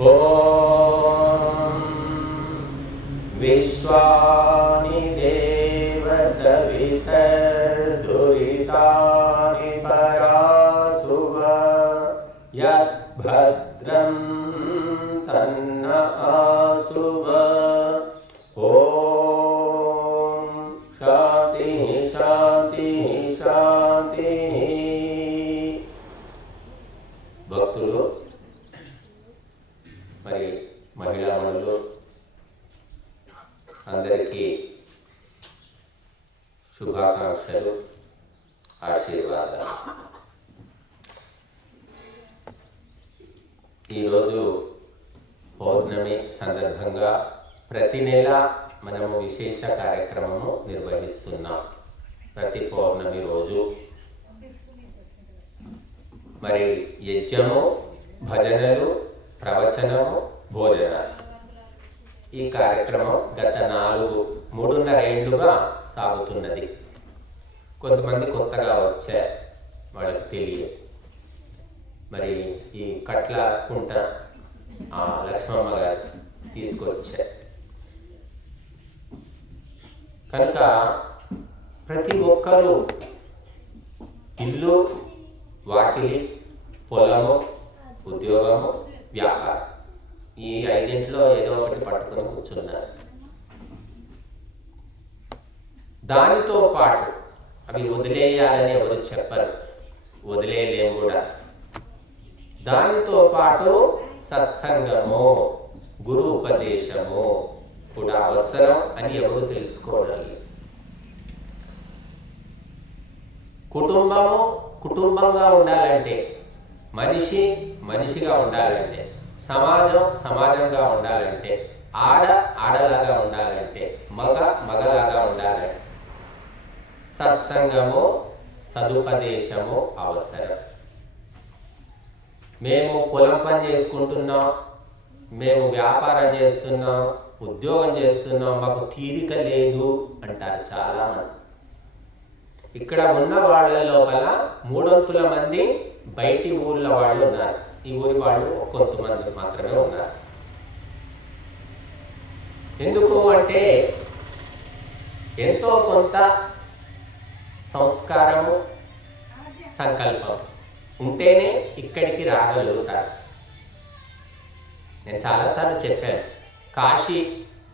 ఓం విశ్వాని దేవ సవితర్దురితాని పరాసువ యద్భద్రం తన్న ఆసువ. ఓం శాంతి శాంతి శాంతి. భక్తులు మరి మహిళామణులు అందరికీ శుభాకాంక్షలు, ఆశీర్వాదాలు. ఈరోజు పౌర్ణమి సందర్భంగా ప్రతి నెల మనము విశేష కార్యక్రమము నిర్వహిస్తున్నాం. ప్రతి పౌర్ణమి రోజు మరి యజ్ఞము, భజనలు, ప్రవచనము, భోజనాలు. ఈ కార్యక్రమం గత 3.5 ఏళ్లుగా సాగుతున్నది. కొంతమంది కొత్తగా వచ్చారు, వాళ్ళకి తెలియదు. మరి ఈ కట్ల కుంట లక్ష్మమ్మ గారు తీసుకొచ్చారు కనుక ప్రతి ఒక్కరూ ఇల్లు, వాకిలి, పొలము, ఉద్యోగము, వ్యాపారం, ఈ 5 ఏదో ఒకటి పట్టుకొని కూర్చున్నారు. దానితో పాటు అవి వదిలేయాలని ఎవరు చెప్పరు, వదిలేయలేము కూడా. దానితో పాటు సత్సంగము, గురు ఉపదేశము కూడా అవసరం అని ఎవరు తెలుసుకోవాలి. కుటుంబము కుటుంబంగా ఉండాలంటే, మనిషి మనిషిగా ఉండాలంటే, సమాజం సమాజంగా ఉండాలంటే, ఆడలాగా ఉండాలంటే, మగలాగా ఉండాలంటే సత్సంగము, సదుపదేశము అవసరం. మేము పొలం పని చేసుకుంటున్నాం, మేము వ్యాపారం చేస్తున్నాం, ఉద్యోగం చేస్తున్నాం, మాకు తీరిక లేదు అంటారు చాలామంది. ఇక్కడ ఉన్న వాళ్ళ లోపల 3/4 మంది బయటి ఊళ్ళ వాళ్ళు ఉన్నారు, ఈ ఊరి వాళ్ళు కొంతమంది మాత్రమే ఉన్నారు. ఎందుకు అంటే ఎంతో కొంత సంస్కారము, సంకల్పం ఉంటేనే ఇక్కడికి రాగలుగుతారు. నేను చాలాసార్లు చెప్పాను, కాశీ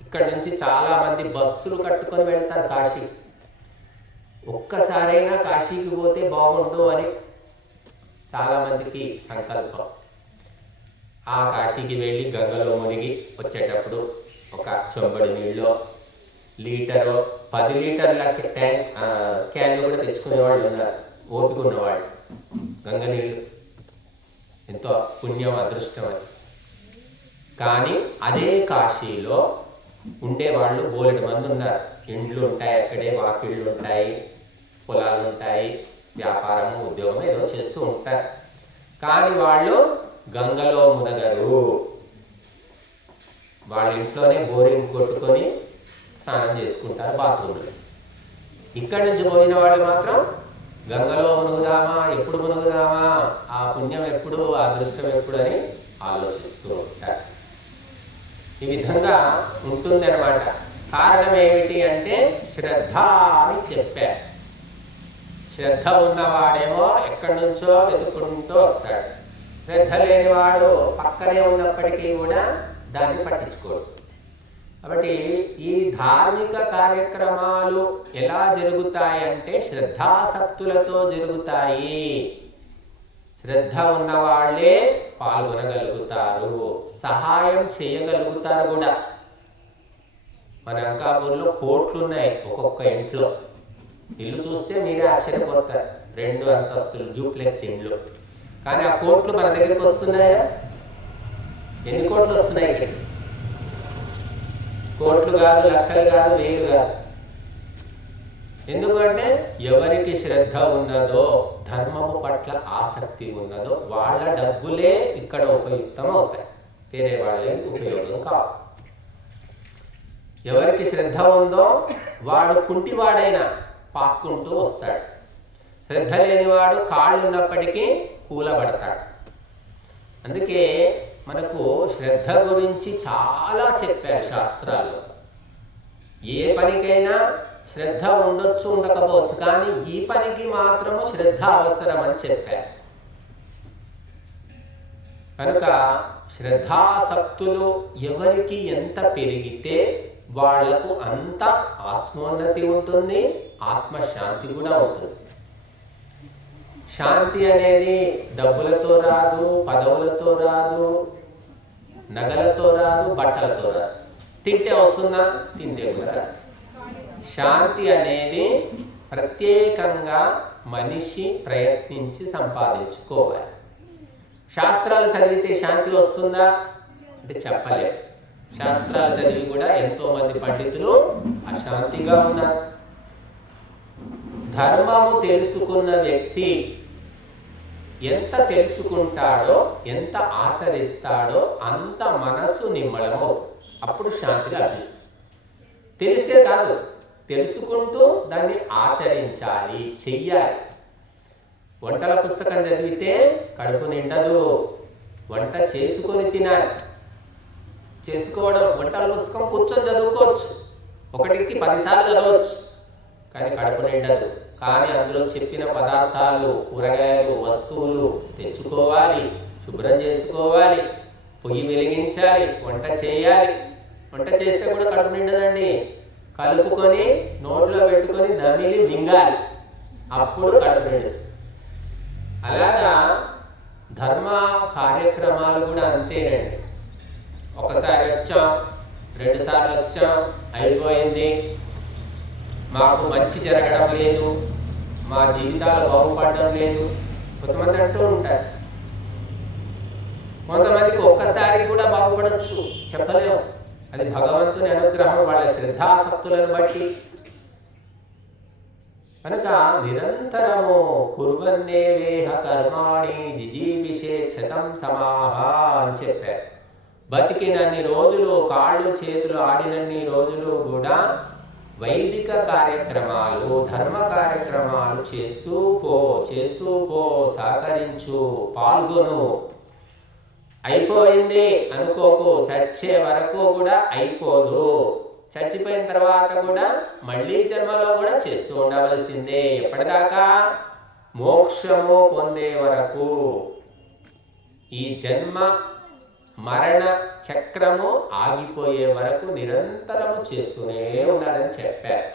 ఇక్కడ నుంచి చాలామంది బస్సులు కట్టుకొని వెళ్తారు కాశీ. ఒక్కసారైనా కాశీకి పోతే బాగుండు అని చాలామందికి సంకల్పం. ఆ కాశీకి వెళ్ళి గంగలో మునిగి వచ్చేటప్పుడు ఒక చెంబడి నీళ్ళు, లీటరు 10 లీటర్ల క్యాన్లు కూడా తెచ్చుకునేవాళ్ళు ఉన్నారు, ఓపిక ఉన్నవాళ్ళు. గంగ నీళ్ళు ఎంతో పుణ్యం, అదృష్టం అని. కానీ అదే కాశీలో ఉండేవాళ్ళు బోలెడు మంది ఉన్నారు. ఇండ్లు ఉంటాయి, అక్కడే వాకిళ్ళు ఉంటాయి, పొలాలు ఉంటాయి, వ్యాపారము, ఉద్యోగం ఏదో చేస్తూ ఉంటారు. కానీ వాళ్ళు గంగలో మునగరు. వాళ్ళ ఇంట్లోనే బోరింగ్ కొట్టుకొని స్నానం చేసుకుంటారు, బాత్రూంలో. ఇక్కడి నుంచి పోయిన వాళ్ళు మాత్రం గంగలో మునుగుదామా, ఎప్పుడు మునుగుదామా, ఆ పుణ్యం ఎప్పుడు, ఆ అదృష్టం ఎప్పుడు అని ఆలోచిస్తూ ఉంటారు. ఈ విధంగా ఉంటుంది అన్నమాట. కారణం ఏమిటి అంటే శ్రద్ధ అని చెప్పారు. శ్రద్ధ ఉన్నవాడేమో ఎక్కడి నుంచో వెతుక్కుంటూ వస్తాడు. శ్రద్ధ లేనివాడు పక్కనే ఉన్నప్పటికీ కూడా దాన్ని పట్టించుకోడు. కాబట్టి ఈ ధార్మిక కార్యక్రమాలు ఎలా జరుగుతాయంటే శ్రద్ధాసక్తులతో జరుగుతాయి. శ్రద్ధ ఉన్నవాళ్లే పాల్గొనగలుగుతారు, సహాయం చేయగలుగుతారు కూడా. మన అంకాపూర్లో కోట్లు ఉన్నాయి ఒక్కొక్క ఇంట్లో. ఇల్లు చూస్తే మీరే ఆశ్చర్యపోతారు, 2 అంతస్తులు డ్యూప్లెక్స్ ఇండ్లు. కానీ ఆ కోట్లు మన దగ్గరికి వస్తున్నాయా? ఎన్ని కోట్లు వస్తున్నాయి ఇక్కడ? కోట్లు కాదు, లక్షలు కాదు, 1000 కాదు. ఎందుకంటే ఎవరికి శ్రద్ధ ఉన్నదో, ధర్మము పట్ల ఆసక్తి ఉన్నదో వాళ్ళ డబ్బులే ఇక్కడ ఉపయుక్తం అవుతాయి, వేరే వాళ్ళకి ఉపయోగం కావు. ఎవరికి శ్రద్ధ ఉందో వాడు కుంటివాడైనా పాక్కుంటూ వస్తాడు. శ్రద్ధ లేనివాడు కాళ్ళు ఉన్నప్పటికీ కూలబడతాడు. అందుకే మనకు శ్రద్ధ గురించి చాలా చెప్పారు శాస్త్రాల్లో. ఏ పనికైనా శ్రద్ధ ఉండొచ్చు, ఉండకపోవచ్చు, కానీ ఈ పనికి మాత్రము శ్రద్ధ అవసరం అని చెప్పారు. కనుక శ్రద్ధాసక్తులు ఎవరికి ఎంత పెరిగితే వాళ్లకు అంత ఆత్మోన్నతి ఉంటుంది, ఆత్మశాంతి కూడా ఉంటుంది. శాంతి అనేది డబ్బులతో రాదు, పదవులతో రాదు, నగలతో రాదు, బట్టలతో రాదు. తింటే వస్తుందా? తింటే కూడా రాదు. శాంతి అనేది ప్రత్యేకంగా మనిషి ప్రయత్నించి సంపాదించుకోవాలి. శాస్త్రాలు చదివితే శాంతి వస్తుందా అంటే చెప్పలేము. శాస్త్రాలు చదివి కూడా ఎంతోమంది పండితులు అశాంతిగా ఉన్నారు. ధర్మము తెలుసుకున్న వ్యక్తి ఎంత తెలుసుకుంటాడో, ఎంత ఆచరిస్తాడో అంత మనస్సు నిమ్మళమవుతుంది. అప్పుడు శాంతి లభిస్తుంది. తెలిస్తే కాదు, తెలుసుకుంటూ దాన్ని ఆచరించాలి, చెయ్యాలి. వంటల పుస్తకం చదివితే కడుపు నిండదు, వంట చేసుకొని తినాలి. చేసుకోవడం, వంటల పుస్తకం కూర్చొని చదువుకోవచ్చు, 1కి 10 సార్లు చదవచ్చు, కానీ కడుపు నిండదు. కానీ అందులో చెప్పిన పదార్థాలు, కూరగాయలు, వస్తువులు తెచ్చుకోవాలి, శుభ్రం చేసుకోవాలి, పొయ్యి వెలిగించాలి, వంట చేయాలి. వంట చేస్తే కూడా కడుపు నిండదండి. కలుపుకొని నోట్లో పెట్టుకొని నమిలి మింగాలి, అప్పుడు కడుపు నిండదు. అలాగా ధర్మ కార్యక్రమాలు కూడా అంతేనండి. ఒకసారి వచ్చాం, 2 సార్లు వచ్చాం, అయిపోయింది, మాకు మంచి జరగడం లేదు, మా జీవితాలు బాగుపడడం లేదు. కొంతమంది అంటూ ఉంటారు. కొంతమందికి ఒక్కసారి కూడా బాగుపడచ్చు, చెప్పలేము. అది భగవంతుని అనుగ్రహం, వాళ్ళ శ్రద్ధాసక్తులను బట్టి. కనుక నిరంతరము కుర్వన్నే వేహ కర్మాణి జిజీవిషే క్షతం సమాహ అని చెప్పారు. బతికినన్ని రోజులు, కాళ్ళు చేతులు ఆడినన్ని రోజులు కూడా వైదిక కార్యక్రమాలు, ధర్మ కార్యక్రమాలు చేస్తూ పో, సహకరించు, పాల్గొను. అయిపోయింది అనుకోకు, చచ్చే వరకు కూడా అయిపోదు. చచ్చిపోయిన తర్వాత కూడా మళ్ళీ జన్మలో కూడా చేస్తూ ఉండవలసిందే. ఎప్పటిదాకా? మోక్షము పొందే వరకు. ఈ జన్మ మరణ చక్రము ఆగిపోయే వరకు నిరంతరము చేస్తూనే ఉండాలని చెప్పారు.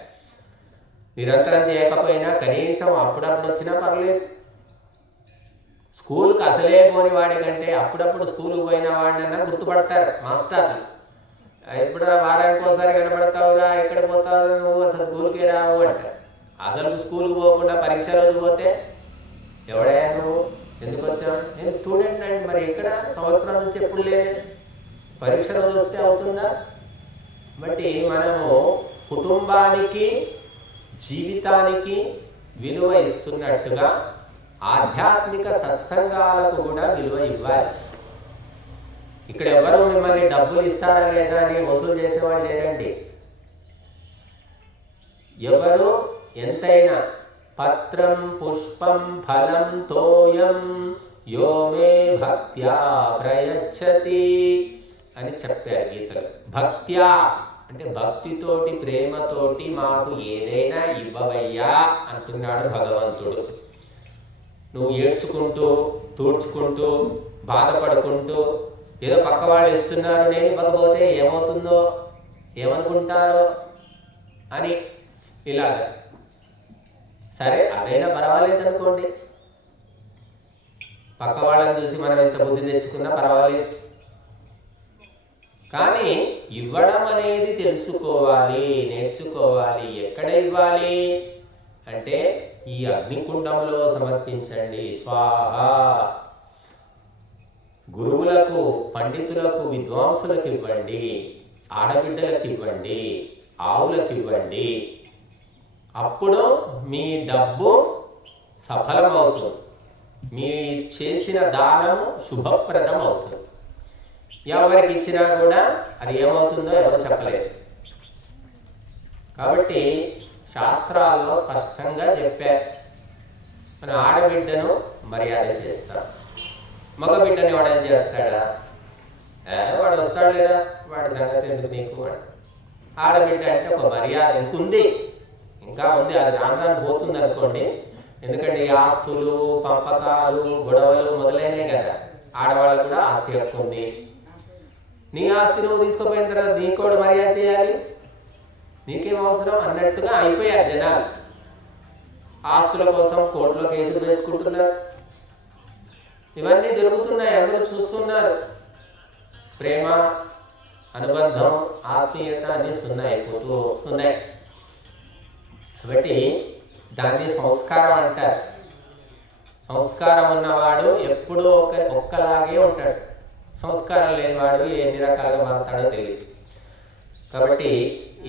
నిరంతరం చేయకపోయినా కనీసం అప్పుడప్పుడు వచ్చినా పర్లేదు. స్కూల్కి అసలే పోని వాడి కంటే అప్పుడప్పుడు స్కూల్కి పోయిన వాడినన్నా గుర్తుపడతారు మాస్టర్లు. ఎప్పుడు వారానికి ఒకసారి కనబడతావురా, ఎక్కడ పోతావు నువ్వు, అసలు స్కూల్కి రావు అంటారు. అసలు స్కూల్కి పోకుండా పరీక్ష రోజు పోతే ఎవడయ్యా నువ్వు, ఎందుకు వచ్చావు? నేను స్టూడెంట్ అండి. మరి ఎక్కడ, సంవత్సరం నుంచి ఎప్పుడు లేదు, పరీక్ష రోజు వస్తే అవుతుందా? బట్టి మనము కుటుంబానికి, జీవితానికి విలువ ఇస్తున్నట్టుగా ఆధ్యాత్మిక సత్సంగాలకు కూడా విలువ ఇవ్వాలి. ఇక్కడ ఎవరు మిమ్మల్ని డబ్బులు ఇస్తారా లేదా అని వసూలు చేసేవాళ్ళు లేరండి. ఎవరు ఎంతైనా పత్రం పుష్పం ఫలం తోయం యో మే భక్త్యా ప్రయచ్చతి అని చెప్పారు గీతలు. భక్త్యా అంటే భక్తితోటి, ప్రేమతోటి మాకు ఏదైనా ఇవ్వవయ్యా అంటున్నాడు భగవంతుడు. నువ్వు ఏడ్చుకుంటూ, తూడ్చుకుంటూ, బాధపడుకుంటూ, ఏదో పక్క వాళ్ళు ఇస్తున్నారు, నేను ఇవ్వకపోతే ఏమవుతుందో, ఏమనుకుంటారో అని ఇలాగ. సరే, అదైనా పర్వాలేదు అనుకోండి. పక్క వాళ్ళని చూసి మనం ఎంత బుద్ధి తెచ్చుకున్నా పర్వాలేదు. కానీ ఇవ్వడం అనేది తెలుసుకోవాలి, నేర్చుకోవాలి. ఎక్కడ ఇవ్వాలి అంటే ఈ అగ్నికుండంలో సమర్పించండి, స్వాహ. గురువులకు, పండితులకు, విద్వాంసులకు ఇవ్వండి, ఆడబిడ్డలకు ఇవ్వండి, ఆవులకు ఇవ్వండి. అప్పుడు మీ డబ్బు సఫలమవుతుంది, మీ చేసిన దానము శుభప్రదం అవుతుంది. ఎవరికి ఇచ్చినా కూడా అది ఏమవుతుందో ఎవరు చెప్పలేదు. కాబట్టి శాస్త్రాల్లో స్పష్టంగా చెప్పారు, మన ఆడబిడ్డను మర్యాద చేస్తాం, మగబిడ్డను ఎవడేం చేస్తాడా? వాడు వస్తాడు లేదా, వాడి సంగతి ఎందుకు నీకు, వాడు ఆడబిడ్డ అంటే ఒక మర్యాద ఇంకుంది, ఇంకా ఉంది, అది రాను పోతుంది అనుకోండి. ఎందుకంటే ఈ ఆస్తులు పంపకాలు గొడవలు మొదలైనవి కదా, ఆడవాళ్ళకు కూడా ఆస్తి హక్కు ఉంది. నీ ఆస్తి నువ్వు తీసుకుపోయిన తర్వాత నీకు కూడా మర్యాద చేయాలి, నీకేం అవసరం అన్నట్టుగా అయిపోయారు జనాలు. ఆస్తుల కోసం కోర్టులో కేసులు వేసుకుంటున్నారు. ఇవన్నీ జరుగుతున్నాయి, అందరూ చూస్తున్నారు. ప్రేమ, అనుబంధం, ఆత్మీయత అన్నీ సున్నా అయిపోతూ వస్తున్నాయి. కాబట్టి దాన్ని సంస్కారం అంటారు. సంస్కారం ఉన్నవాడు ఎప్పుడూ ఒక్కలాగే ఉంటాడు, సంస్కారం లేనివాడు ఎన్ని రకాలుగా మారుతాడో తెలియదు. కాబట్టి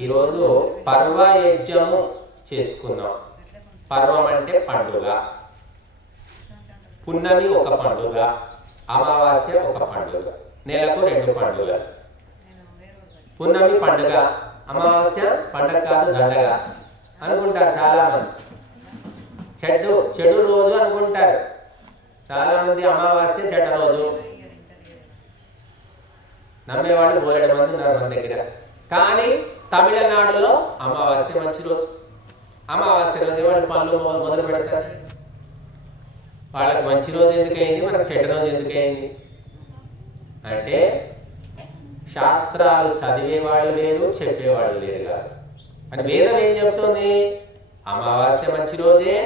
ఈరోజు పర్వయజ్ఞము చేసుకున్నాం. పర్వం అంటే పండుగ. పున్నమి ఒక పండుగ, అమావాస్య ఒక పండుగ, నెలకు 2 పండుగలు. పున్నమి పండుగ, అమావాస్య పండుగ కాదు దండగ అనుకుంటారు చాలామంది. చెడు రోజు అనుకుంటారు చాలామంది. అమావాస్య చెడ్డ రోజు నమ్మేవాళ్ళు బోలెడు మంది ఉన్నారు మన దగ్గర. కానీ తమిళనాడులో అమావాస్య మంచి రోజు. అమావాస్య రోజు వాళ్ళు పనులు మొదలు పెడతారు. వాళ్ళకి మంచి రోజు ఎందుకైంది, మనకు చెడ్డ రోజు ఎందుకైంది అంటే శాస్త్రాలు చదివేవాళ్ళు లేరు, చెప్పేవాళ్ళు లేరు కాదు. అని వేదం ఏం చెప్తుంది, అమావాస్య మంచి రోజే,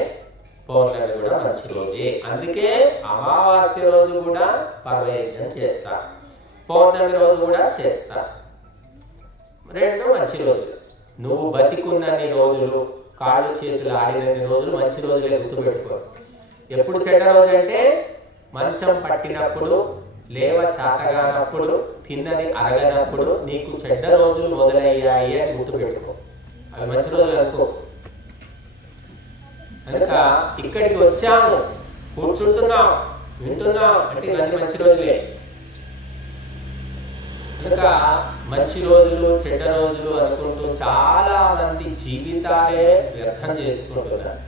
పౌర్ణమి కూడా మంచి రోజే. అందుకే అమావాస్య రోజు కూడా పర్వయజ్ఞం చేస్తా, పౌర్ణమి రోజు కూడా చేస్తా. 2 మంచి రోజులు. నువ్వు బతికున్నన్ని రోజులు, కాళ్ళు చేతులు ఆడినన్ని రోజులు మంచి రోజులే, గుర్తుపెట్టుకో. ఎప్పుడు చెడ్డ రోజు అంటే మంచం పట్టినప్పుడు, లేవ చాతగానప్పుడు, తిన్నది అరగనప్పుడు నీకు చెడ్డ రోజులు మొదలయ్యాయి అని గుర్తుపెట్టుకో. అవి మంచి రోజులు అనుకో. కనుక ఇక్కడికి వచ్చాము, కూర్చుంటున్నాం, వింటున్నాం అంటే ఇవన్నీ మంచి రోజులే. కనుక మంచి రోజులు చెడ్డ రోజులు అనుకుంటూ చాలా మంది జీవితాలే వ్యర్థం చేసుకుంటున్నారు.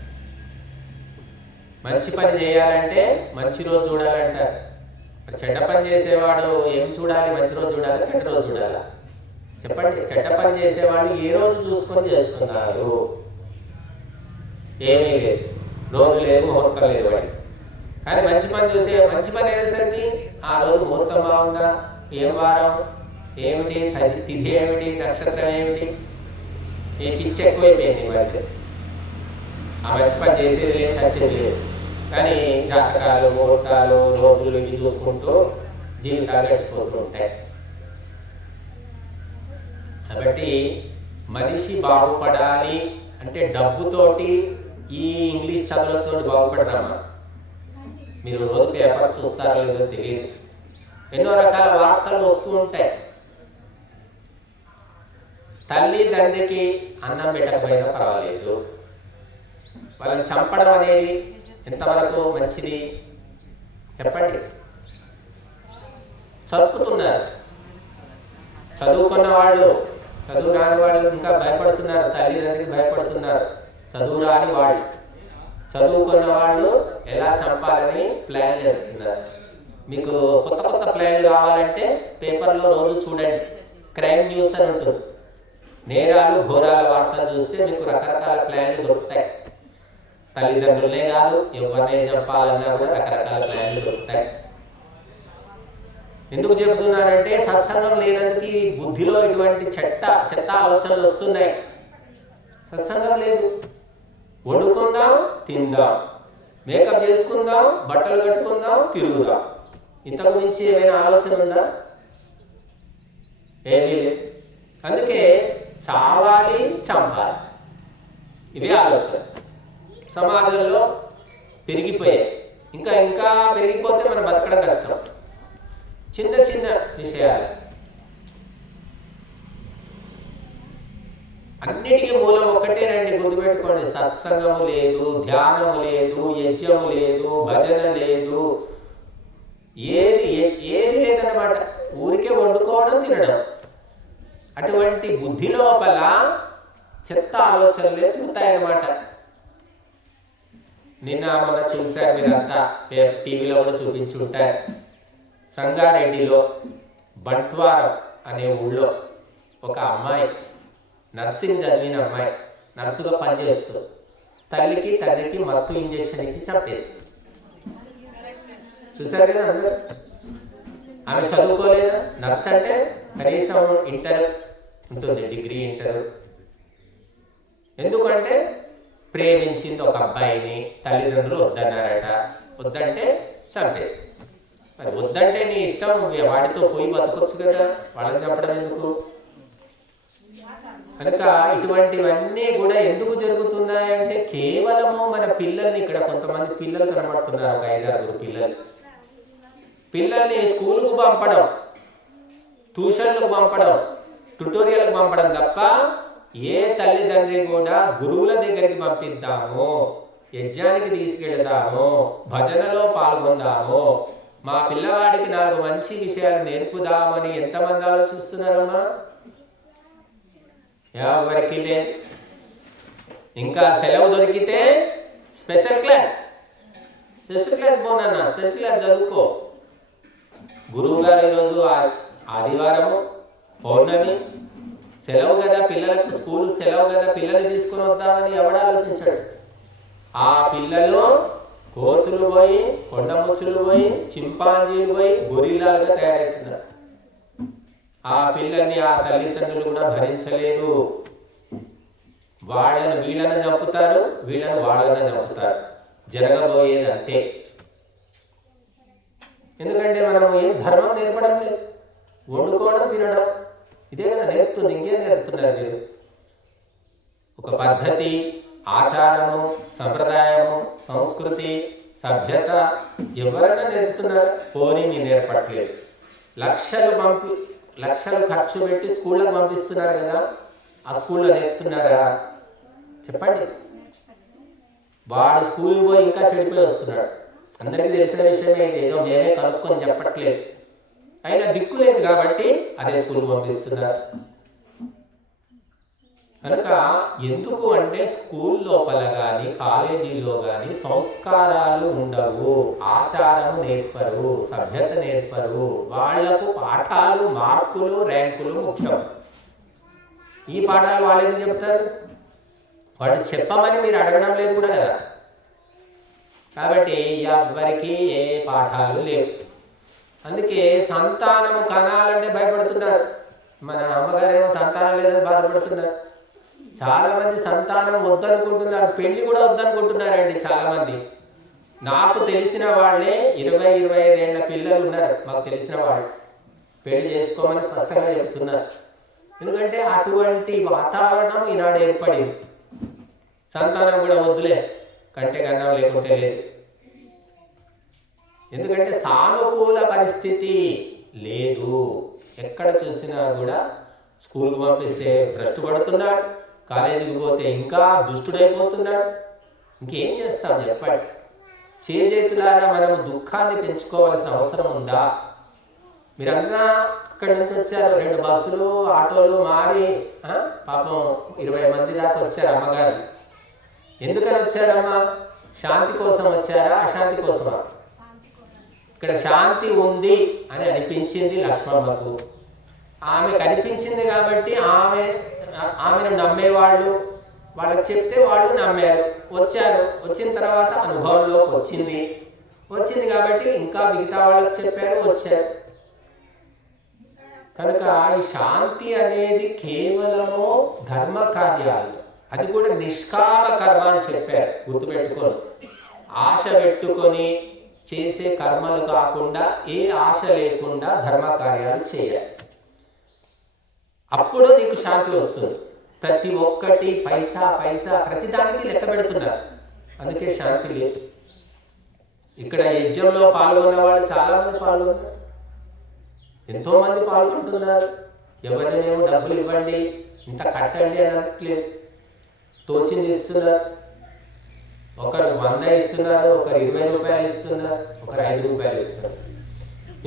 మంచి పని చేయాలంటే మంచి రోజు చూడాలంటారు. చెడ్డ పని చేసేవాడు ఏం చూడాలి, మంచి రోజు చూడాలా చెడ్డ రోజు చూడాలా చెప్పండి. చెడ్డ పని చేసేవాడు ఏ రోజు చూసుకొని చేస్తున్నారు, ఏమీ లేదు, రోజు లేదు, ముహూర్తం లేదు వాడి. కానీ మంచి పని అయ్యేసరికి ఆ రోజు ముహూర్తం బాగుందా, ఏం వారం ఏమిటి, తిథి ఏమిటి, నక్షత్రం ఏమిటి, ఈ పిచ్చి ఎక్కువైపోయింది మరి. ఆ మంచి పని చేసేది లేదు, చచ్చేది లేదు. కానీ జాతకాలు, ముహూర్తాలు, రోజులు ఇవి చూసుకుంటూ జీవితాలు గడిచిపోతూ ఉంటాయి. కాబట్టి మనిషి బాగుపడాలి అంటే డబ్బుతోటి, ఈ ఇంగ్లీష్ చదువులతో బాగుపడరామా? మీరు రోజు పేపర్ చూస్తారో లేదో తెలియదు, ఎన్నో రకాల వార్తలు వస్తూ ఉంటాయి. తల్లి తండ్రికి అన్నం పెట్టకపోయినా పర్వాలేదు, వాళ్ళని చంపడం అనేది ఎంతవరకు మంచిది చెప్పండి. చదువుతున్నారు, చదువుకున్న వాళ్ళు, చదువు రాని వాళ్ళు ఇంకా భయపడుతున్నారు, తల్లిదండ్రులకి భయపడుతున్నారు. చదువు రాని వాళ్ళు, చదువుకున్న వాళ్ళు ఎలా చంపాలని ప్లాన్ చేస్తున్నారు. మీకు కొత్త కొత్త ప్లాన్లు కావాలంటే పేపర్లో రోజు చూడండి, క్రైమ్ న్యూస్ అని ఉంటుంది. నేరాలు ఘోరాల వార్తలు చూస్తే మీకు రకరకాల ప్లాన్లు దొరుకుతాయి. తల్లిదండ్రులనే కాదు, ఎవరినైనా చంపాలన్నా కూడా రకరకాల ప్లాన్లు దొరుకుతాయి. ఎందుకు చెబుతున్నానంటే సత్సంగం లేనందుకు బుద్ధిలో ఇటువంటి చెత్త ఆలోచనలు వస్తున్నాయి. సత్సంగం లేదు. వండుకుందాం, తిందాం, మేకప్ చేసుకుందాం, బట్టలు కట్టుకుందాం, తిరుగుదాం, ఇంతకు మించి ఏమైనా ఆలోచన ఉందా? ఏమీ లేదు. అందుకే చావాలి, చంపాలి, ఇవే ఆలోచన సమాజంలో పెరిగిపోయాయి. ఇంకా పెరిగిపోతే మనం బతకడం కష్టం. చిన్న చిన్న విషయాలు అన్నిటికీ మూలం ఒక్కటేనండి, గుర్తుపెట్టుకోండి. సత్సంగము లేదు, ధ్యానము లేదు, యజ్ఞము లేదు, భజన లేదు, ఏది లేదన్నమాట. ఊరికే వండుకోవడం, తినడం. అటువంటి బుద్ధి లోపల చెత్త ఆలోచనలే ఉంటాయన్నమాట. నిన్న మొన్న చూశారు మీరంతా, టీవీలో కూడా చూపించుంటారు. సంగారెడ్డిలో బంట్వారం అనే ఊళ్ళో ఒక అమ్మాయి, నర్సింగ్ చదివిన అమ్మాయి, నర్సుగా పనిచేస్తుంది. తల్లికి తండ్రికి మత్తు ఇంజెక్షన్ ఇచ్చి చంపేస్తుంది. చూసారు కదా అందరూ. ఆమె చదువుకోలేదా? నర్స్ అంటే కనీసం ఇంటర్ ఉంటుంది, డిగ్రీ ఇంటర్. ఎందుకంటే ప్రేమించింది ఒక అబ్బాయిని, తల్లిదండ్రులు వద్దన్నారట. వద్దంటే చంపేస్తుంది. మరి వద్దంటే నీ ఇష్టం, వాడితో పోయి బతకొచ్చు కదా, వాళ్ళని చంపడం ఎందుకు? కనుక ఇటువంటివన్నీ కూడా ఎందుకు జరుగుతున్నాయంటే కేవలము మన పిల్లల్ని, ఇక్కడ కొంతమంది పిల్లలు కనబడుతున్నారు, ఒక 5-6 పిల్లల్ని స్కూలుకు పంపడం, ట్యూషన్లకు పంపడం, ట్యుటోరియల్కి పంపడం తప్ప ఏ తల్లిదండ్రి కూడా గురువుల దగ్గరికి పంపిద్దాము, యజ్ఞానికి తీసుకెళ్దాము, భజనలో పాల్గొందాము, మా పిల్లవాడికి 4 మంచి విషయాలు నేర్పుదామని ఎంతమంది ఆలోచిస్తున్నారమ్మా? ఎవరికి లేదు. ఇంకా సెలవు దొరికితే స్పెషల్ క్లాస్ పోనన్నా, స్పెషల్ క్లాస్ చదువుకో. గురువు గారు ఈరోజు ఆదివారము పౌర్ణమి సెలవు కదా, పిల్లలకు స్కూల్ సెలవు కదా, పిల్లల్ని తీసుకొని వద్దామని ఎవడు ఆలోచించాడు? ఆ పిల్లలు కోతులు పోయి, కొండముచ్చులు పోయి, చింపాంజీలు పోయి గొరిల్లాలుగా తయారవుతున్నారు. ఆ పిల్లల్ని ఆ తల్లిదండ్రులు కూడా భరించలేరు. వీళ్ళని చంపుతారు, వీళ్ళని వాళ్ళని చంపుతారు. జరగబోయేది అంతే. ఎందుకంటే మనం ఏం ధర్మం నేర్పడం లేదు, వండుకోవడం తినడం ఇదే కదా నేర్పుతుంది. ఇంకేం నేర్పుతున్నారు మీరు? ఒక పద్ధతి, ఆచారము, సంప్రదాయము, సంస్కృతి, సభ్యత ఎవరైనా నేర్పుతున్నారు? పోనీ మీరు నేర్పట్లేదు. లక్షలు ఖర్చు పెట్టి స్కూళ్ళకు పంపిస్తున్నారు కదా, ఆ స్కూల్లో నేర్పుతున్నారా? చెప్పండి. వాడు స్కూల్కి పోయి ఇంకా చెడిపోయి వస్తున్నాడు. అందరికీ తెలిసిన విషయమే ఇది, ఏదో మేమే కనుక్కొని చెప్పట్లేదు. అయినా దిక్కు లేదు కాబట్టి అదే స్కూల్కి పంపిస్తున్నారు. కనుక ఎందుకు అంటే స్కూల్ లోపల కానీ కాలేజీలో కానీ సంస్కారాలు ఉండవు, ఆచారము నేర్పరు, సభ్యత నేర్పరు. వాళ్లకు పాఠాలు, మార్కులు, ర్యాంకులు ముఖ్యం. ఈ పాఠాలు వాళ్ళు ఎందుకు చెప్తారు? వాడు చెప్పమని మీరు అడగడం లేదు కూడా కదా. కాబట్టి ఎవ్వరికి ఏ పాఠాలు లేవు. అందుకే సంతానము కనాలంటే భయపడుతున్నారు. మన అమ్మగారేమో సంతానం లేదని బాధపడుతున్నారు. చాలామంది సంతానం వద్దనుకుంటున్నారు, పెళ్లి కూడా వద్దనుకుంటున్నారండి చాలామంది. నాకు తెలిసిన వాళ్ళే 20-25 ఏళ్ల పిల్లలు ఉన్నారు, మాకు తెలిసిన వాళ్ళు. పెళ్లి చేసుకోమని స్పష్టంగా చెప్తున్నారు. ఎందుకంటే అటువంటి వాతావరణం ఈనాడు ఏర్పడింది. సంతానం కూడా వద్దులే, కంటే కన్నా లేకుంటే లేదు. ఎందుకంటే సానుకూల పరిస్థితి లేదు. ఎక్కడ చూసినా కూడా స్కూల్కి పంపిస్తే భ్రష్టు పడుతున్నాడు, కాలేజీకి పోతే ఇంకా దుష్టుడైపోతున్నాడు. ఇంకేం చేస్తాం చెప్పండి? చేజేతులారా మనము దుఃఖాన్ని పెంచుకోవాల్సిన అవసరం ఉందా? మీరంతా అక్కడి నుంచి వచ్చారు, 2 బస్సులు ఆటోలు మారి పాపం 20 మంది దాకా వచ్చారు అమ్మగారు. ఎందుకని వచ్చారమ్మా? శాంతి కోసం వచ్చారా, అశాంతి కోసమా? ఇక్కడ శాంతి ఉంది అని అనిపించింది లక్ష్మమ్మకు. ఆమె కనిపించింది కాబట్టి ఆమెను నమ్మేవాళ్ళు, వాళ్ళకి చెప్తే వాళ్ళు నమ్మారు, వచ్చారు. వచ్చిన తర్వాత అనుభవంలోకి వచ్చింది కాబట్టి ఇంకా మిగతా వాళ్ళకి చెప్పారు, వచ్చారు. కనుక ఈ శాంతి అనేది కేవలము ధర్మ కార్యాలు, అది కూడా నిష్కామ కర్మ అని చెప్పారు. గుర్తుపెట్టుకోండి. ఆశ పెట్టుకొని చేసే కర్మలు కాకుండా, ఏ ఆశ లేకుండా ధర్మ కార్యాలు చేయాలి. అప్పుడు నీకు శాంతి వస్తుంది. ప్రతి ఒక్కటి పైసా ప్రతిదానికి లెక్క పెడుతున్నారు, అందుకే శాంతి లేదు. ఇక్కడ యజ్ఞంలో పాల్గొన్న వాళ్ళు చాలామంది పాల్గొన్నారు, ఎంతోమంది పాల్గొంటున్నారు. ఎవరినేమో డబ్బులు ఇవ్వండి, ఇంత కట్టండి అని అనట్లేదు, తోచింది ఇస్తున్నారు. ఒకరు 100 ఇస్తున్నారు, ఒకరు 20 రూపాయలు ఇస్తున్నారు, ఒకరు 5 రూపాయలు ఇస్తున్నారు,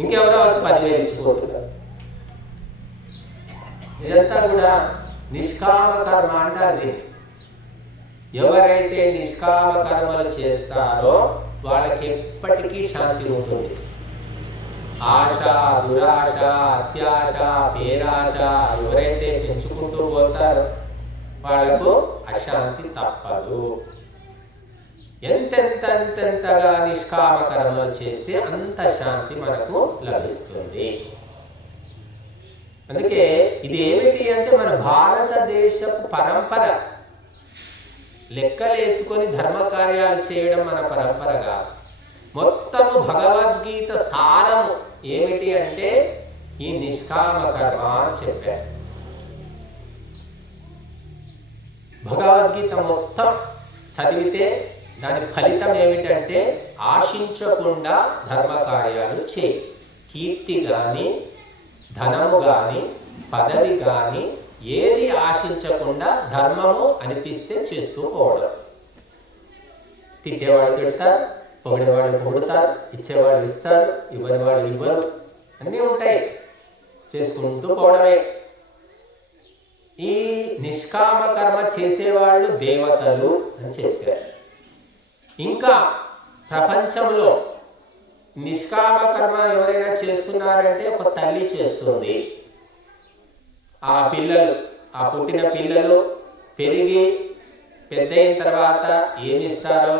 ఇంకెవరో వచ్చి 10,000 ఇచ్చిపోతున్నారు. ఇదంతా కూడా నిష్కామ కర్మ అంటారు దీన్ని. ఎవరైతే నిష్కామ కర్మలు చేస్తారో వాళ్ళకి ఎప్పటికీ శాంతి ఉంటుంది. ఆశ, దురాశ, అత్యాశ, పేరాశ ఎవరైతే పెంచుకుంటూ పోతారో వాళ్ళకు అశాంతి తప్పదు. ఎంతెంతగా నిష్కామ కర్మలు చేస్తే అంత శాంతి మనకు లభిస్తుంది. అందుకే ఇది ఏమిటి అంటే మన భారతదేశపు పరంపర. లెక్కలేసుకొని ధర్మ కార్యాలు చేయడం మన పరంపర కాదు. మొత్తము భగవద్గీత సారము ఏమిటి అంటే ఈ నిష్కామ కర్మ అని చెప్పారు. భగవద్గీత మొత్తం చదివితే దాని ఫలితం ఏమిటంటే ఆశించకుండా ధర్మ కార్యాలు చేయి. కీర్తి కానీ, ధనము కానీ, పదవి కానీ ఏది ఆశించకుండా ధర్మము అనిపిస్తే చేస్తూ పోవడం. తిట్టేవాడు తిడతారు, పొగిడేవాడు పొగుడుతారు, ఇచ్చేవాడు ఇస్తారు, ఇవ్వని వాడు ఇవ్వరు, అన్నీ ఉంటాయి. చేసుకుంటూ పోవడమే. ఈ నిష్కామ కర్మ చేసేవాళ్ళు దేవతలు అని చెప్పారు. ఇంకా ప్రపంచంలో నిష్కామ కర్మ ఎవరైనా చేస్తున్నారంటే ఒక తల్లి చేస్తుంది. ఆ పిల్లలు, ఆ పుట్టిన పిల్లలు పెరిగి పెద్దయిన తర్వాత ఏమి ఇస్తారో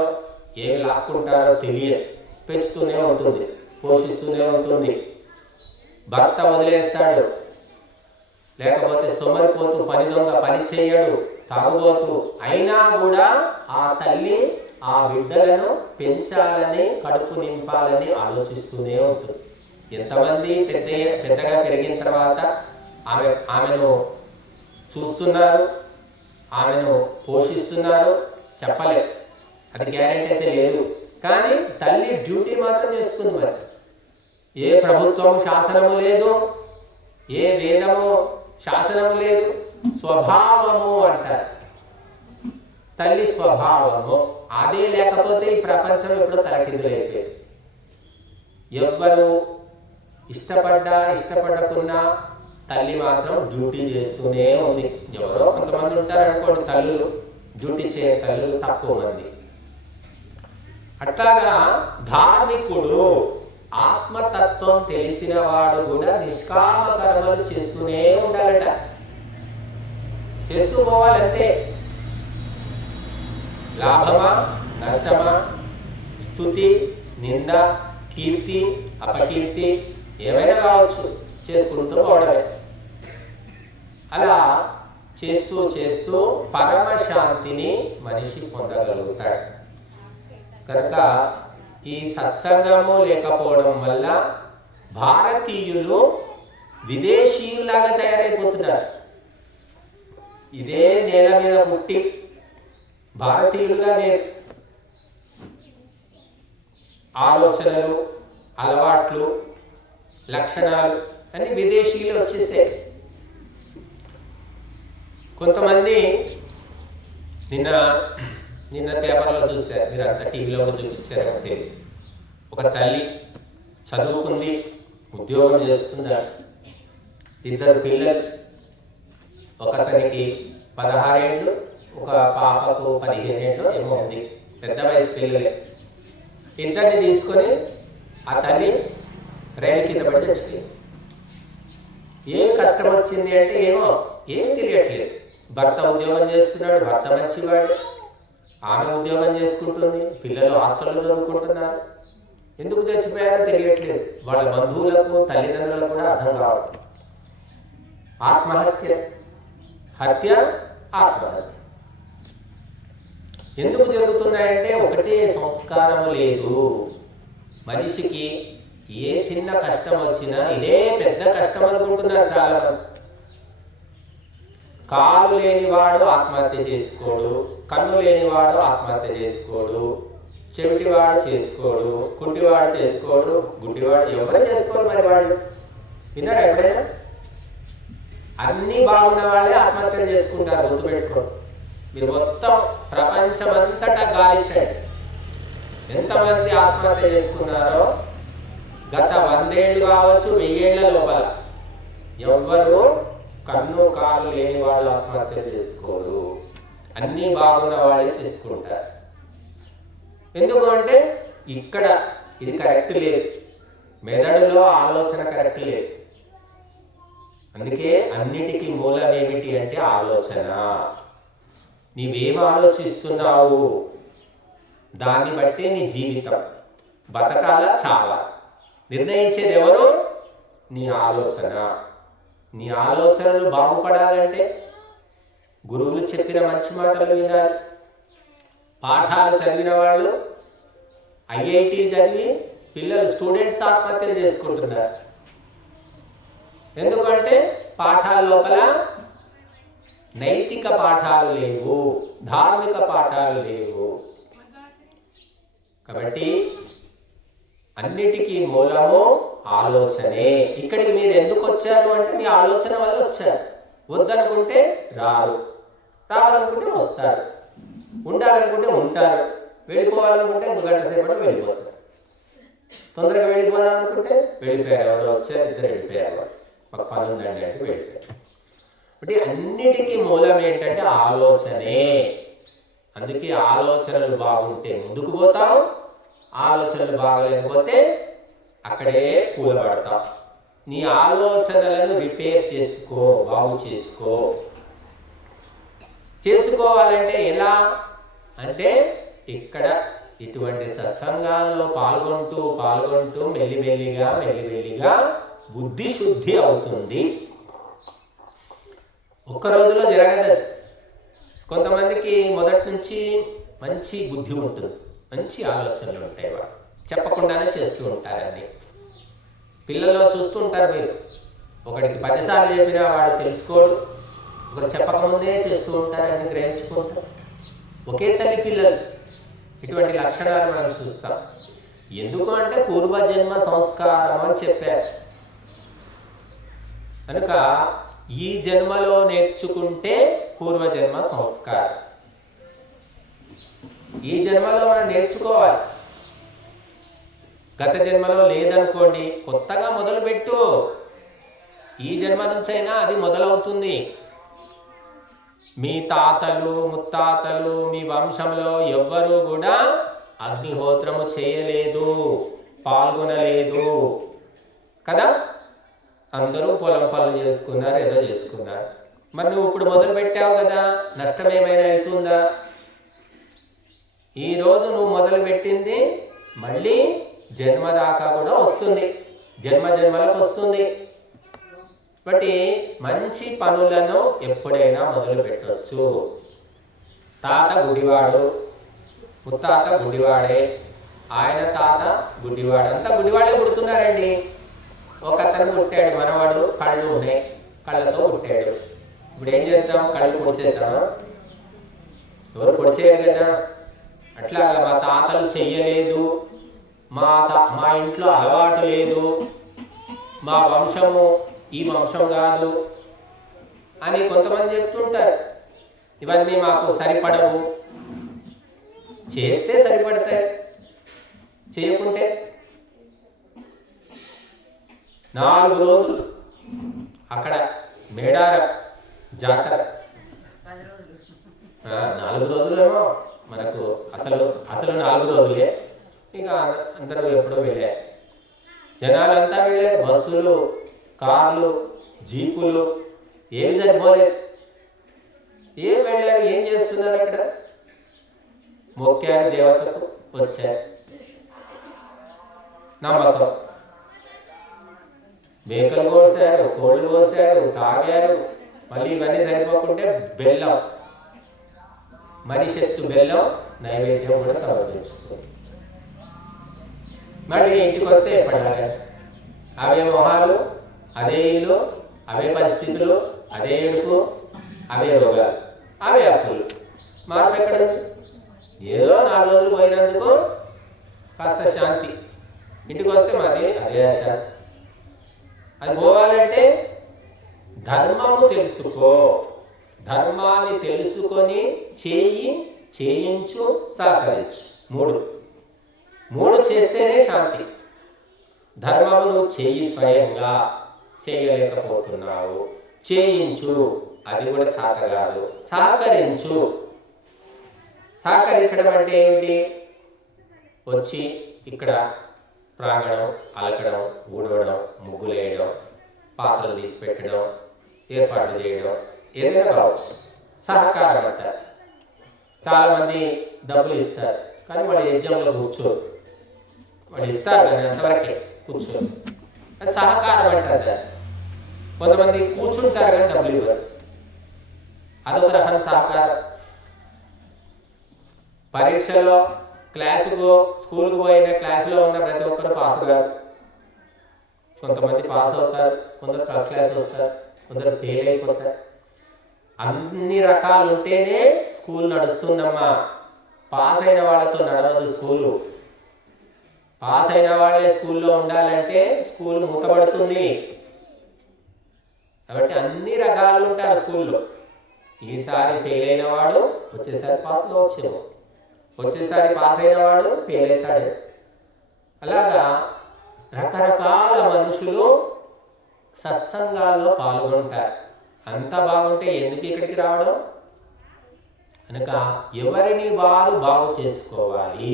ఏమి లాక్కుంటారో తెలియదు. పెంచుతూనే ఉంటుంది, పోషిస్తూనే ఉంటుంది. భర్త వదిలేస్తాడు, లేకపోతే సొమరిపోతూ పని దొంగ పని చేయడు, తాగుబోతూ, అయినా కూడా ఆ తల్లి ఆ బిడ్డలను పెంచాలని, కడుపు నింపాలని ఆలోచిస్తూనే ఉంటుంది. ఎంతమంది పెద్దగా పెరిగిన తర్వాత ఆమెను చూస్తున్నారు, ఆమెను పోషిస్తున్నారు చెప్పలేదు, అది గ్యారెంటీ అయితే లేదు. కానీ తల్లి డ్యూటీ మాత్రం చేస్తుంది. మరి ఏ ప్రభుత్వము శాసనము లేదు, ఏ వేదము శాసనము లేదు, స్వభావము అంటారు. తల్లి స్వభావము అదే లేకపోతే ఈ ప్రపంచం ఎప్పుడో తలకిందులైపోయేది. ఎవ్వరు ఇష్టపడకున్నా తల్లి మాత్రం డ్యూటీ చేస్తూనే ఉంది. ఎవరో కొంతమంది ఉంటారు అనుకోండి తల్లులు, డ్యూటీ చేయ తల్లులు తక్కువ మంది. అట్లాగా ధార్మికుడు, ఆత్మతత్వం తెలిసిన వాడు కూడా నిష్కామ కర్మలు చేస్తూనే ఉండాలట. చేస్తూ పోవాలంతే. లాభమా నష్టమా, స్తుతి నింద, కీర్తి అపకీర్తి ఏమైనా కావచ్చు, చేసుకుంటూ పోవడమే. అలా చేస్తూ చేస్తూ పరమశాంతిని మనిషి పొందగలుగుతాడు. కనుక ఈ సత్సంగము లేకపోవడం వల్ల భారతీయులు విదేశీయుల్లాగా తయారైపోతున్నారు. ఇదే నేల మీద పుట్టి భారతీయులుగా ఆలోచనలు, అలవాట్లు, లక్షణాలు అన్ని విదేశీయులు వచ్చేసాయి. కొంతమంది నిన్న పేపర్లో చూశారు, మీరు అంతా టీవీలో కూడా చూపించారంటే, ఒక తల్లి చదువుకుంది, ఉద్యోగం చేస్తున్నారు, 2 పిల్లలు, ఒకతనికి 16 ఏళ్ళు, ఒక పాపకు 15 ఏళ్ళు ఏమో ఉంది, పెద్ద వయసు పిల్లలే. ఇద్దరిని తీసుకొని ఆ తల్లి రైలు కింద పడి చచ్చిపోయింది. ఏం కష్టం వచ్చింది అంటే ఏమీ తెలియట్లేదు. భర్త ఉద్యోగం చేస్తున్నాడు, భర్త మంచివాడు, ఆమె ఉద్యోగం చేసుకుంటుంది, పిల్లలు హాస్టల్లో చదువుకుంటున్నారు. ఎందుకు చచ్చిపోయారో తెలియట్లేదు. వాళ్ళ బంధువులకు, తల్లిదండ్రులకు కూడా అర్థం కావట్లేదు. ఆత్మహత్య, హత్య, ఆత్మహత్య ఎందుకు జరుగుతున్నాయంటే ఒకటే సంస్కారం లేదు. మనిషికి ఏ చిన్న కష్టం వచ్చినా ఇదే పెద్ద కష్టం అనుకుంటున్నారు చాలా మంది. కాలు లేనివాడు ఆత్మహత్య చేసుకోడు, కన్ను లేనివాడు ఆత్మహత్య చేసుకోడు, చెవిటివాడు చేసుకోడు, కుంటివాడు చేసుకోడు, గుడ్డివాడు ఎవరు చేసుకోరు. మరి వాళ్ళు విన్నారా ఎప్పుడైనా? అన్నీ బాగున్న వాళ్ళే ఆత్మహత్యలు చేసుకుంటారు. గుర్తుపెట్టుకోండి. మీరు మొత్తం ప్రపంచమంతటా గాలించండి, ఎంతమంది ఆత్మహత్య చేసుకున్నారో గత 100 ఏళ్ళు కావచ్చు, 1000 ఏళ్ల లోపల ఎవ్వరు కన్ను కాలు లేని వాళ్ళు ఆత్మహత్య చేసుకోరు. అన్నీ బాగున్న వాళ్ళే చేసుకుంటారు. ఎందుకు అంటే ఇక్కడ ఇది కరెక్ట్ లేదు, మెదడులో ఆలోచన కరెక్ట్ లేదు. అందుకే అన్నిటికీ మూలం ఏమిటి అంటే ఆలోచన. నీవేం ఆలోచిస్తున్నావు దాన్ని బట్టి నీ జీవితం బతకాల చావా నిర్ణయించేది ఎవరు? నీ ఆలోచన. నీ ఆలోచనలు బాగుపడాలంటే గురువులు చెప్పిన మంచి మాటలు వినాలి. పాఠాలు చదివిన వాళ్ళు ఐఐటి చదివి పిల్లలు స్టూడెంట్స్ ఆత్మహత్యలు చేసుకుంటున్నారు. ఎందుకంటే పాఠాల లోపల నైతిక పాఠాలు లేవు, ధార్మిక పాఠాలు లేవు. కాబట్టి అన్నిటికీ మూలము ఆలోచనే. ఇక్కడికి మీరు ఎందుకు వచ్చారు అంటే మీ ఆలోచన వల్ల వచ్చారు. వద్దనుకుంటే రారు, రావాలనుకుంటే వస్తారు, ఉండాలనుకుంటే ఉంటారు, వెళ్ళిపోవాలనుకుంటే 1 గంట సేపటి వెళ్ళిపోతారు. తొందరగా వెళ్ళిపోవాలనుకుంటే వెళ్ళిపోయారు, ఎవరో వచ్చారు, ఇద్దరు వెళ్ళిపోయారు, మాకు పని ఉందండి అంటే వెళ్ళిపోయారు. అంటే అన్నిటికీ మూలం ఏంటంటే ఆలోచనే. అందుకే ఆలోచనలు బాగుంటే ముందుకు పోతాం, ఆలోచనలు బాగలేకపోతే అక్కడే కూలబడతాం. నీ ఆలోచనలను రిపేర్ చేసుకో, బాగు చేసుకో. చేసుకోవాలంటే ఎలా అంటే ఇక్కడ ఇటువంటి సత్సంగాల్లో పాల్గొంటూ మెల్లిమెల్లిగా బుద్ధి శుద్ధి అవుతుంది. ఒక్క రోజులో జరగదు. కొంతమందికి మొదటి నుంచి మంచి బుద్ధి ఉంటుంది, మంచి ఆలోచనలు ఉంటాయి, వాడు చెప్పకుండానే చేస్తూ ఉంటారని పిల్లల్లో చూస్తూ ఉంటారు మీరు. ఒకడికి 10 సార్లు చెప్పినా వాడు తెలుసుకోడు, ఒకరు చెప్పకముందే చేస్తూ ఉంటారని గ్రహించుకుంటారు. ఒకే తల్లి పిల్లలు. ఇటువంటి లక్షణాలు మనం చూస్తాం. ఎందుకు అంటే పూర్వజన్మ సంస్కారం అని చెప్పారు. కనుక ఈ జన్మలో నేర్చుకుంటే పూర్వజన్మ సంస్కారం. ఈ జన్మలో మనం నేర్చుకోవాలి. గత జన్మలో లేదనుకోండి, కొత్తగా మొదలుపెట్టు. ఈ జన్మ నుంచైనా అది మొదలవుతుంది. మీ తాతలు ముత్తాతలు మీ వంశంలో ఎవ్వరూ కూడా అగ్నిహోత్రము చేయలేదు, పాల్గొనలేదు కదా. అందరూ పొలం పనులు చేసుకున్నారు, ఏదో చేసుకున్నారు. మరి నువ్వు ఇప్పుడు మొదలు పెట్టావు కదా, నష్టం ఏమైనా అవుతుందా? ఈరోజు నువ్వు మొదలు పెట్టింది మళ్ళీ జన్మ దాకా కూడా వస్తుంది, జన్మలకు వస్తుంది. కాబట్టి మంచి పనులను ఎప్పుడైనా మొదలు పెట్టవచ్చు. తాత గుడివాడు, ముత్తాత గుడివాడే, ఆయన తాత గుడివాడు, అంతా గుడివాడే పుడుతున్నారండి. ఒక అతను పుట్టాడు, మనవాడు కళ్ళు ఉన్నాయి, కళ్ళతో పుట్టాడు. ఇప్పుడు ఏం చేద్దాం? కళ్ళు పొడిచేద్దామా? ఎవరు పొడిచేయరు కదా. అట్లాగా మా తాతలు చెయ్యలేదు, మా ఇంట్లో అలవాటు లేదు, మా వంశము ఈ వంశం కాదు అని కొంతమంది చెప్తుంటారు. ఇవన్నీ మాకు సరిపడవు. చేస్తే సరిపడతాయి, చేయకుంటే 4 రోజులు అక్కడ మేడారం జాతర. 4 రోజులేమో మనకు అసలు 4 రోజులే. ఇక అందరూ ఎప్పుడో వెళ్ళారు, జనాలంతా వెళ్ళారు. బస్సులు, కార్లు, జీపులు ఏమి సరిపోలేదు. ఏం వెళ్ళారు, ఏం చేస్తున్నారు అక్కడ? మొక్కారు, దేవతకు వచ్చారు, నమ్మకం. మేకలు కోసారు, కోళ్ళు కోసారు, తాగారు. మళ్ళీ ఇవన్నీ సరిపోకుంటే బెల్లం, మనిషెత్తు బెల్లం నైవేద్యం కూడా సమర్పించుకుంది. మళ్ళీ ఇంటికి వస్తే పడ్డారు. అవే మొహాలు, అదే ఇల్లు, అవే పరిస్థితులు, అదే ఏడుపు, అవే రోగాలు, అవే అప్పులు. మార్పు ఎక్కడ? ఏదో 4 రోజులు పోయినందుకు కాస్త శాంతి. ఇంటికి వస్తే మాది అదే శాంతి. అది పోవాలంటే ధర్మము తెలుసుకో. ధర్మాన్ని తెలుసుకొని చేయించు, సహకరించు. 3 చేస్తేనే శాంతి. ధర్మము నువ్వు చేయి, స్వయంగా చేయలేకపోతున్నావు, చేయించు, అది కూడా చాత కాదు. సహకరించు. సహకరించడం అంటే ఏమిటి? వచ్చి ఇక్కడ ప్రాంగణం అలకడం, ఊడవడం, ముగ్గులు వేయడం, పాత్రలు తీసి పెట్టడం, ఏర్పాట్లు చేయడం, ఏదైనా కావచ్చు. సహకారం అంటారు. చాలామంది డబ్బులు ఇస్తారు కానీ వాడు యజ్ఞంలో కూర్చోరు. వాడు ఇస్తారు కానీ అంతవరకే కూర్చోరు. అది సహకారం అంటారు. కొంతమంది కూర్చుంటారు కానీ డబ్బులు ఇవ్వరు. అదొక రకం సహకారం. పరీక్షలో క్లాసుకు స్కూల్కి పోయిన క్లాసులో ఉన్న ప్రతి ఒక్కరు పాస్ కాదు. కొంతమంది పాస్ అవుతారు, కొందరు ఫస్ట్ క్లాస్ వస్తారు, కొందరు ఫెయిల్ అయిపోతారు. అన్ని రకాలు ఉంటేనే స్కూల్ నడుస్తుందమ్మా. పాస్ అయిన వాళ్ళతో నడవదు స్కూలు. పాస్ అయిన వాళ్ళే స్కూల్లో ఉండాలంటే స్కూల్ మూతపడుతుంది. కాబట్టి అన్ని రకాలు ఉంటారు స్కూల్లో. ఈసారి ఫెయిల్ అయిన వాడు వచ్చేసారి పాస్ కావచ్చేమో, వచ్చేసారి పాస్ అయిన వాడు ఫెయిల్ అవుతాడు. అలాగా రకరకాల మనుషులు సత్సంగాల్లో పాల్గొంటారు. అంతా బాగుంటే ఎందుకు ఇక్కడికి రావడం? కనుక ఎవరిని వారు బాగు చేసుకోవాలి,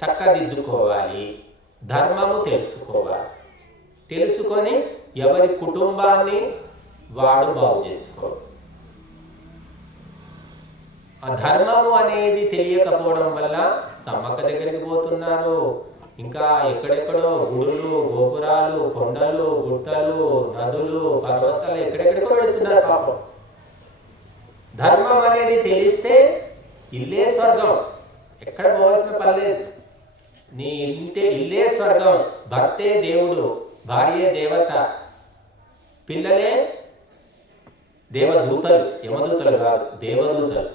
చక్కదిద్దుకోవాలి, ధర్మము తెలుసుకోవాలి. తెలుసుకొని ఎవరి కుటుంబాన్ని వాడు బాగు చేసుకోవాలి. ఆ ధర్మము అనేది తెలియకపోవడం వల్ల సమ్మక్క దగ్గరికి పోతున్నారు, ఇంకా ఎక్కడెక్కడో గుడులు, గోపురాలు, కొండలు, గుట్టలు, నదులు, పర్వతాలు ఎక్కడెక్కడికో వెళుతున్నారు పాపం. ధర్మం అనేది తెలిస్తే ఇల్లే స్వర్గం, ఎక్కడ పోవాల్సిన పర్లేదు. నీ ఇల్లే స్వర్గం. భర్తే దేవుడు, భార్యే దేవత, పిల్లలే దేవదూతలు, యమదూతలు కాదు, దేవదూతలు.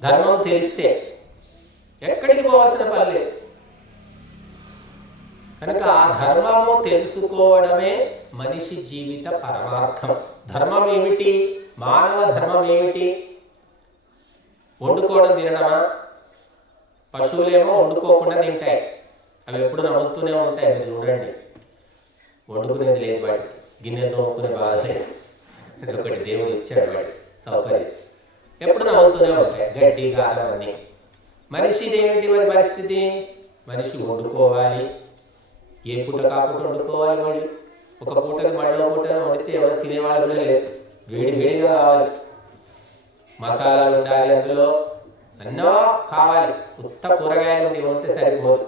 ధర్మం తెలిస్తే ఎక్కడికి పోవాల్సిన పర్లేదు. కనుక ఆ ధర్మము తెలుసుకోవడమే మనిషి జీవిత పరమార్థం. ధర్మం ఏమిటి? మానవ ధర్మం ఏమిటి? వండుకోవడం తినడమా? పశువులేమో వండుకోకుండా తింటాయి, అవి ఎప్పుడు నవ్వుతూనే ఉంటాయి. మీరు చూడండి, వండుకునేది లేదు వాటికి, గిన్నె తోముకునే బాధ లేదు. అది ఒకటి దేవుడు ఇచ్చాడు వాటి సౌకర్యం. ఎప్పుడు నవ్వుతూనే ఉంటాయి, గడ్డి గాలం అన్నీ. మనిషిది ఏమిటి మరి పరిస్థితి? మనిషి వండుకోవాలి, ఏ పూట కాపుట వండుకోవాలి. మళ్ళీ ఒక పూటకి మళ్ళీ పూట వండితే ఎవరు తినేవాళ్ళు కూడా లేదు. వేడి వేడిగా కావాలి, మసాలాలు ఉండాలి, అందులో అన్నో కావాలి. ఉత్త కూరగాయలు వండితే సరిపోదు.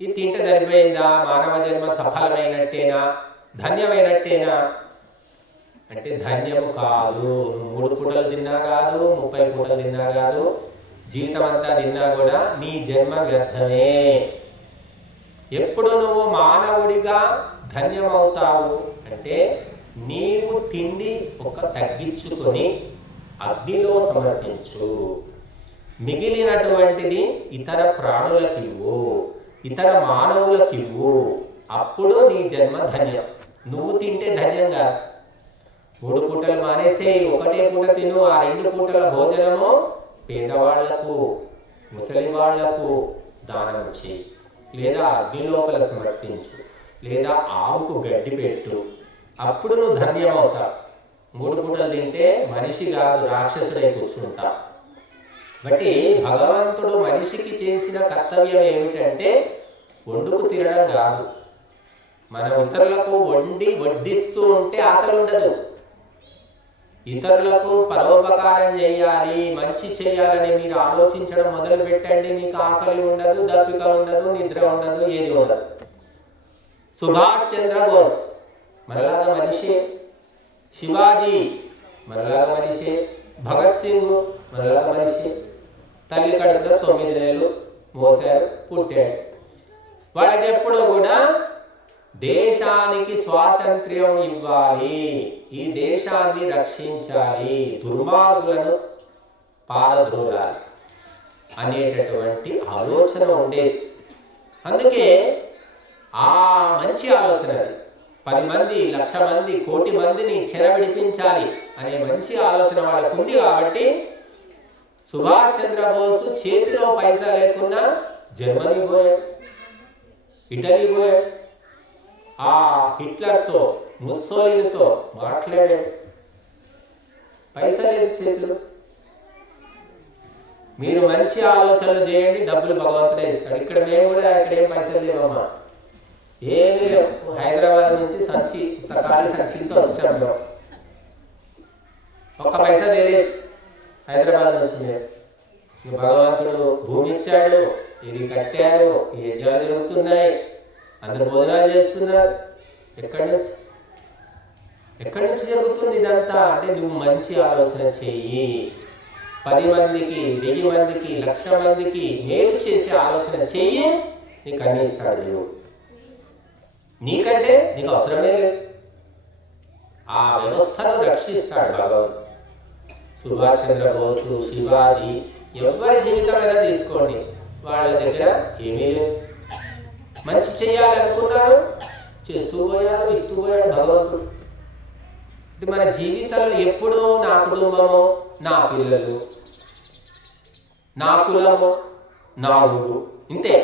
ఇది తింటే సరిపోయిందా? మానవ జన్మ సఫలమైనట్టేనా, ధన్యమైనట్టేనా అంటే ధన్యము కాదు. 3 పూటలు తిన్నా కాదు, 30 పూటలు తిన్నా కాదు, జీవితం అంతా తిన్నా కూడా నీ జన్మ వ్యర్థమే. ఎప్పుడు నువ్వు మానవుడిగా ధన్యమవుతావు అంటే నీవు తిండి తగ్గించుకొని అగ్నిలో సమర్పించు, మిగిలినటువంటిది ఇతర ప్రాణులకివ్వు, ఇతర మానవులకివ్వు. అప్పుడు నీ జన్మ ధన్యం. నువ్వు తింటే ధన్యంగా 3 పూటలు మానేసే, ఒకటే పూట తిను. ఆ 2 పూటల భోజనము పేదవాళ్లకు, ముసలి వాళ్లకు దానం చేయి, లేదా అగ్ని లోపల సమర్పించు, లేదా ఆవుకు గడ్డి పెట్టు. అప్పుడు నువ్వు ధన్యమవుతావు. 3 పూటలు తింటే మనిషి కాదు, రాక్షసుడై కూర్చుంటా. బట్టి భగవంతుడు మనిషికి చేసిన కర్తవ్యం ఏమిటంటే వండుకు తినడం కాదు. మనం ఇతరులకు వడ్డిస్తూ ఉంటే ఆకలి ఉండదు. ఇతరులకు పరోపకారం చేయాలి, మంచి చేయాలని మీరు ఆలోచించడం మొదలు పెట్టండి. మీకు ఆకలి ఉండదు, దప్పిక ఉండదు, నిద్ర ఉండదు, ఏది ఉండదు. సుభాష్ చంద్రబోస్ మనలాగా మనిషే, శివాజీ మనలాగా మనిషే, భగత్ సింగ్ మనలాగా మనిషే. తల్లి కడుపులో 9 నెలలు మోసారు, పుట్టాడు. వాళ్ళకి ఎప్పుడూ కూడా దేశానికి స్వాతంత్ర్యం ఇవ్వాలి, ఈ దేశాన్ని రక్షించాలి, దుర్మార్గులను పారద్రోలాలి అనేటటువంటి ఆలోచన ఉండేది. అందుకే ఆ మంచి ఆలోచన, 10 మంది, 1,00,000 మంది, 1,00,00,000 మందిని చెరవిడిపించాలి అనే మంచి ఆలోచన వాళ్ళకు ఉంది. కాబట్టి సుభాష్ చంద్రబోస్ చేతిలో పైసా లేకున్నా జర్మనీ పోయాడు, ఇటలీ పోయాడు, ఆ హిట్లర్తో, ముస్సోలినితో మాట్లాడాడు. పైసా లేదు చేతిలో. మీరు మంచి ఆలోచనలు చేయండి, డబ్బులు భగవంతుడే ఇస్తాడు. ఇక్కడ మేము కూడా ఇక్కడ ఏం పైసలు లేవమ్మా, ఏమీ లేవు. హైదరాబాద్ నుంచి సంచి ఖాళీ సంచితో వచ్చాము మేము. ఒక్క పైసా తెలియదు హైదరాబాద్ నుంచి మేము. భగవంతుడు భూమి ఇచ్చాడు, ఇది కట్టారు, ఈ యజ్ఞాలు జరుగుతున్నాయి, అందరు భోజనాలు చేస్తున్నారు. ఎక్కడి నుంచి జరుగుతుంది ఇదంతా అంటే నువ్వు మంచి ఆలోచన చెయ్యి. 10 మందికి, 1000 మందికి, 1,00,000 మందికి మేలు చేసే ఆలోచన చెయ్యి, నీకు అన్ని ఇస్తాడు దేవుడు. నీకంటే నీకు అవసరమే లేదు, ఆ వ్యవస్థను రక్షిస్తాడు భగవంతుడు. సుభాష్ చంద్రబోసు, శివాజీ, ఎవరి జీవితమైనా తీసుకోండి, వాళ్ళ దగ్గర ఏమీ లేదు. మంచి చేయాలనుకున్నారు, చేస్తూ పోయారు, ఇస్తూ పోయాడు భగవంతుడు. అంటే మన జీవితంలో ఎప్పుడూ నా కుటుంబము, నా పిల్లలు, నా కులము, నా ఊరు, ఇంతే.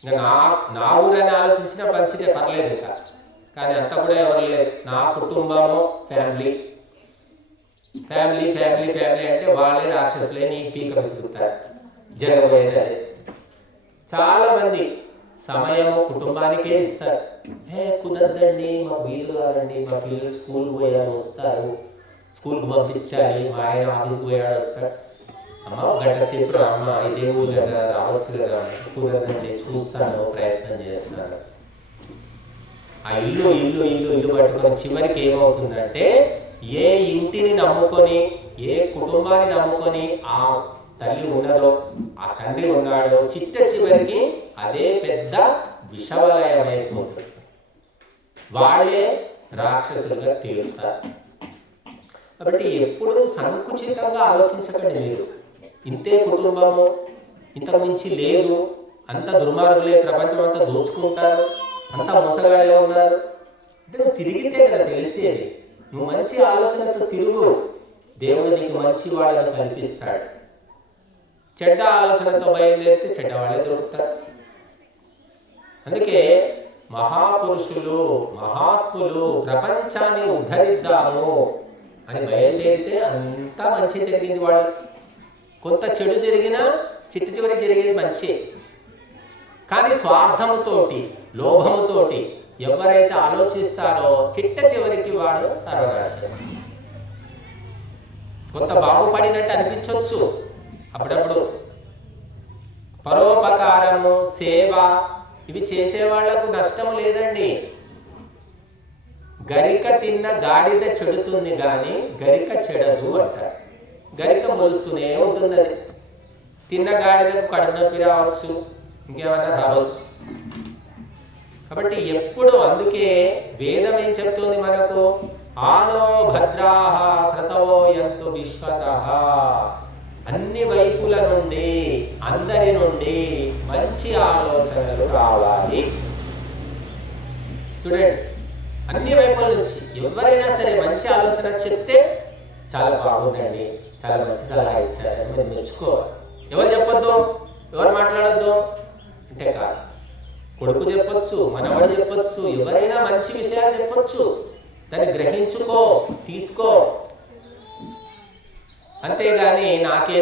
ఇంకా నా ఊరని ఆలోచించినా మంచిదే, పర్లేదు. ఇంకా కానీ అంత కూడా ఎవరు లేరు. నా కుటుంబము, ఫ్యామిలీ ఫ్యామిలీ ఫ్యామిలీ ఫ్యామిలీ అంటే వాళ్ళే రాక్షసులే, నీ పీక విసుగుతారు. జరగబోయేది అదే. చాలామంది సమయము కుటుంబానికే ఇస్తారు. కుదరదండి, మాకు వీలు కాదండి, మా పిల్లలు స్కూల్కి పోయారు వస్తారు, స్కూల్కి పంపించాలి, మా ఆయన ఆఫీస్కి పోయాడు వస్తాడు. అమ్మ గంట సేపు అమ్మ ఇదే ఊరు కదా, రావచ్చు కదా. కుదరదండి, చూస్తాను, ప్రయత్నం చేస్తున్నాను. ఆ ఇల్లు ఇల్లు ఇల్లు ఇల్లు పట్టుకొని చివరికి ఏమవుతుందంటే, ఏ ఇంటిని నమ్ముకొని, ఏ కుటుంబాన్ని నమ్ముకొని ఆ తల్లి ఉన్నదో, ఆ తండ్రి ఉన్నాడో, చివరికి అదే పెద్ద విషవలయమైపోతుంది. వాళ్ళే రాక్షసులుగా తీరుతారు. కాబట్టి ఎప్పుడు సంకుచితంగా ఆలోచించకండి. మీరు ఇంతే కుటుంబము, ఇంతకు మించి లేదు, అంత దుర్మార్గులే, ప్రపంచం అంతా దోచుకుంటారు, అంత మోసగాళ్ళే ఉన్నారు అంటే నువ్వు తిరిగితే కదా తెలిసేది. నువ్వు మంచి ఆలోచనతో తిరుగు, దేవుడు నీకు మంచి వాళ్ళను కల్పిస్తాడు. చెడ్డ ఆలోచనతో బయలుదేరితే చెడ్డవాళ్ళే దొరుకుతారు. అందుకే మహాపురుషులు, మహాత్ములు ప్రపంచాన్ని ఉద్ధరిద్దాము అని బయలుదేరితే అంతా మంచి జరిగింది. వాళ్ళు కొంత చెడు జరిగినా చివరికి జరిగేది మంచి. కానీ స్వార్థముతోటి, లోభముతోటి ఎవరైతే ఆలోచిస్తారో చివరికి వాడు సర్వనాశనం. కొంత బాగుపడినట్టు అనిపించవచ్చు అప్పుడప్పుడు. పరోపకారము, సేవ ఇవి చేసేవాళ్లకు నష్టము లేదండి. గరిక తిన్న గాడిద చెడుతుంది కానీ గరిక చెడదు అంటారు. గరిక మొలుస్తూనే ఉంటుంది. అది తిన్న గాడిదకు కడుపు నొప్పి రావచ్చు, ఇంకేమైనా రావచ్చు. కాబట్టి ఎప్పుడు, అందుకే వేదం ఏం చెప్తుంది మనకు, ఆనో భద్రాహ క్రతవో యంతు విశ్వతః. అన్ని వైపుల నుండి, అందరి నుండి మంచి ఆలోచనలు రావాలి. చూడండి, అన్ని వైపుల నుంచి ఎవరైనా సరే మంచి ఆలోచన చెప్తే చాలా బాగుందండి, చాలా మంచి సలహా ఇచ్చారని మీరు మెచ్చుకోవాలి. ఎవరు చెప్పొద్దు, ఎవరు మాట్లాడొద్దు అంటే కాదు. కొడుకు చెప్పొచ్చు, మనవాడు చెప్పొచ్చు, ఎవరైనా మంచి విషయాలు చెప్పొచ్చు, దాన్ని గ్రహించుకో, తీసుకో. అంతేగాని నాకే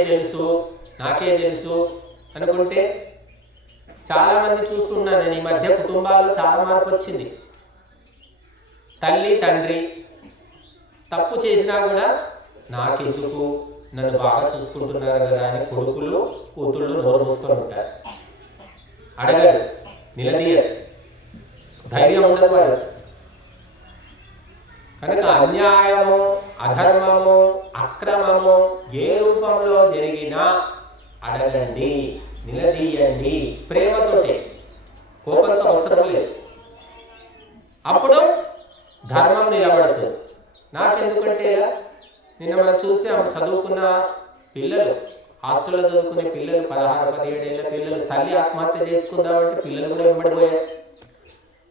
తెలుసు అనుకుంటే, చాలామంది చూస్తున్నాను నేను ఈ మధ్య కుటుంబాల్లో చాలా మార్పు వచ్చింది. తల్లి తండ్రి తప్పు చేసినా కూడా నాకెందుకు, నన్ను బాగా చూసుకుంటున్నారు కదా అని కొడుకులు కూతుళ్ళు నోరు మూసుకొని ఉంటారు. అడగరు, నిలదీయరు, ధైర్యం ఉండదు వాడు. కనుక అన్యాయము, అధర్మము, అక్రమము ఏ రూపంలో జరిగినా అడగండి, నిలదీయండి, ప్రేమతోటే, కోపంతో అవసరం లేదు. అప్పుడు ధర్మం నిలబడుతుంది. నాకెందుకంటే నిన్న మనం చూసాం, చదువుకున్న పిల్లలు, హాస్టల్లో చదువుకునే పిల్లలు, 16-17 ఏళ్ళ పిల్లలు, తల్లి ఆత్మహత్య చేసుకుందామంటే పిల్లలు కూడా వెంబడిపోయారు.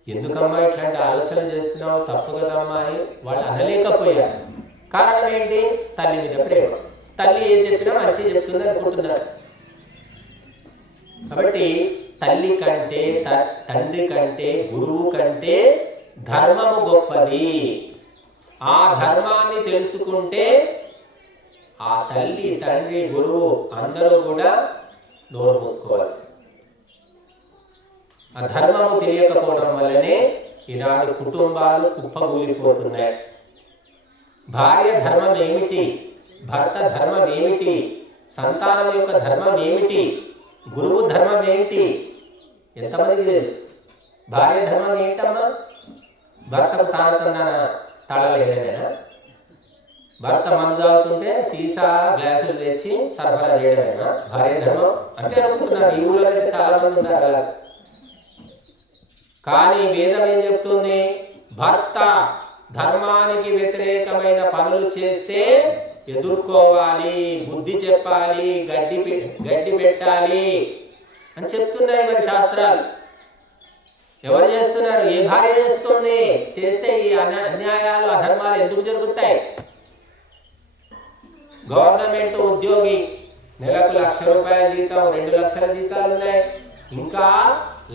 ఎందుకమ్మా ఇట్లాంటి ఆలోచన చేస్తున్నావు, తప్పు కదమ్మా అని వాళ్ళు అనలేకపోయారు. కారణం ఏంటి? తల్లి మీద ప్రేమ. తల్లి ఏం చెప్పినా మంచి చెప్తుంది అనుకుంటున్నారు. కాబట్టి తల్లి కంటే, తండ్రి కంటే, గురువు కంటే ధర్మము గొప్పది. ఆ ధర్మాన్ని తెలుసుకుంటే ఆ తల్లి, తండ్రి, గురువు అందరూ కూడా నోరు మూసుకోవాల్సింది. ఆ ధర్మము తెలియకపోవడం వల్లనే ఈనాడు కుటుంబాలు కుప్పగూలిపోతున్నాయి. భార్య ధర్మం ఏమిటి, భర్త ధర్మం ఏమిటి, సంతానం యొక్క ధర్మం ఏమిటి, గురువు ధర్మం ఏమిటి ఎంతమందికి తెలుసు? భార్య ధర్మం ఏంటమ్మా? భర్తకు తాళలేడమేనా? భర్త మందు తాగుతుంటే సీసా గ్లాసులు తెచ్చి సరఫరా చేయడమేనా భార్య ధర్మం? అంతే అనుకుంటున్నారు. ఈ ఊళ్ళో అయితే చాలా మంది ఉన్నారు అలా. కానీ వేదం ఏం చెప్తుంది? భర్త ధర్మానికి వ్యతిరేకమైన పనులు చేస్తే ఎదుర్కోవాలి, బుద్ధి చెప్పాలి, గడ్డి పెట్టాలి అని చెప్తున్నాయి మరి శాస్త్రాలు. ఎవరు చేస్తున్నారు? ఏ భార్య చేస్తుంది? చేస్తే ఈ అన్యాయాలు, అధర్మాలు ఎందుకు జరుగుతాయి? గవర్నమెంట్ ఉద్యోగి నెలకు 1,00,000 రూపాయల జీతం, 2 లక్షల జీతాలు ఉన్నాయి, ఇంకా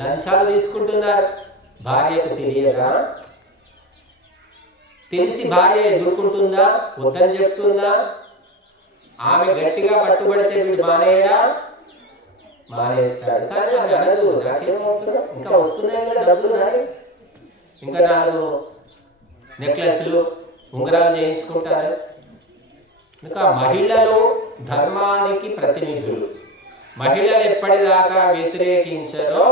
లంచాలు తీసుకుంటున్నారు. భార్యకు తెలియదా? తెలిసి భార్య ఎదుర్కొంటుందా? వద్దని చెప్తుందా? ఆమె గట్టిగా పట్టుబడితే వీడు మానేయడా? మానేస్తాడు. కానీ ఆమె అనదు, నాకేం అవసరం, ఇంకా వస్తున్నాయి కదా డబ్బులు, నాది ఇంకా 4 నెక్లెస్లు, ఉంగరాలు చేయించుకుంటారు. ఇంకా మహిళలు ధర్మానికి ప్రతినిధులు. మహిళలు ఎప్పటిదాకా వ్యతిరేకించరో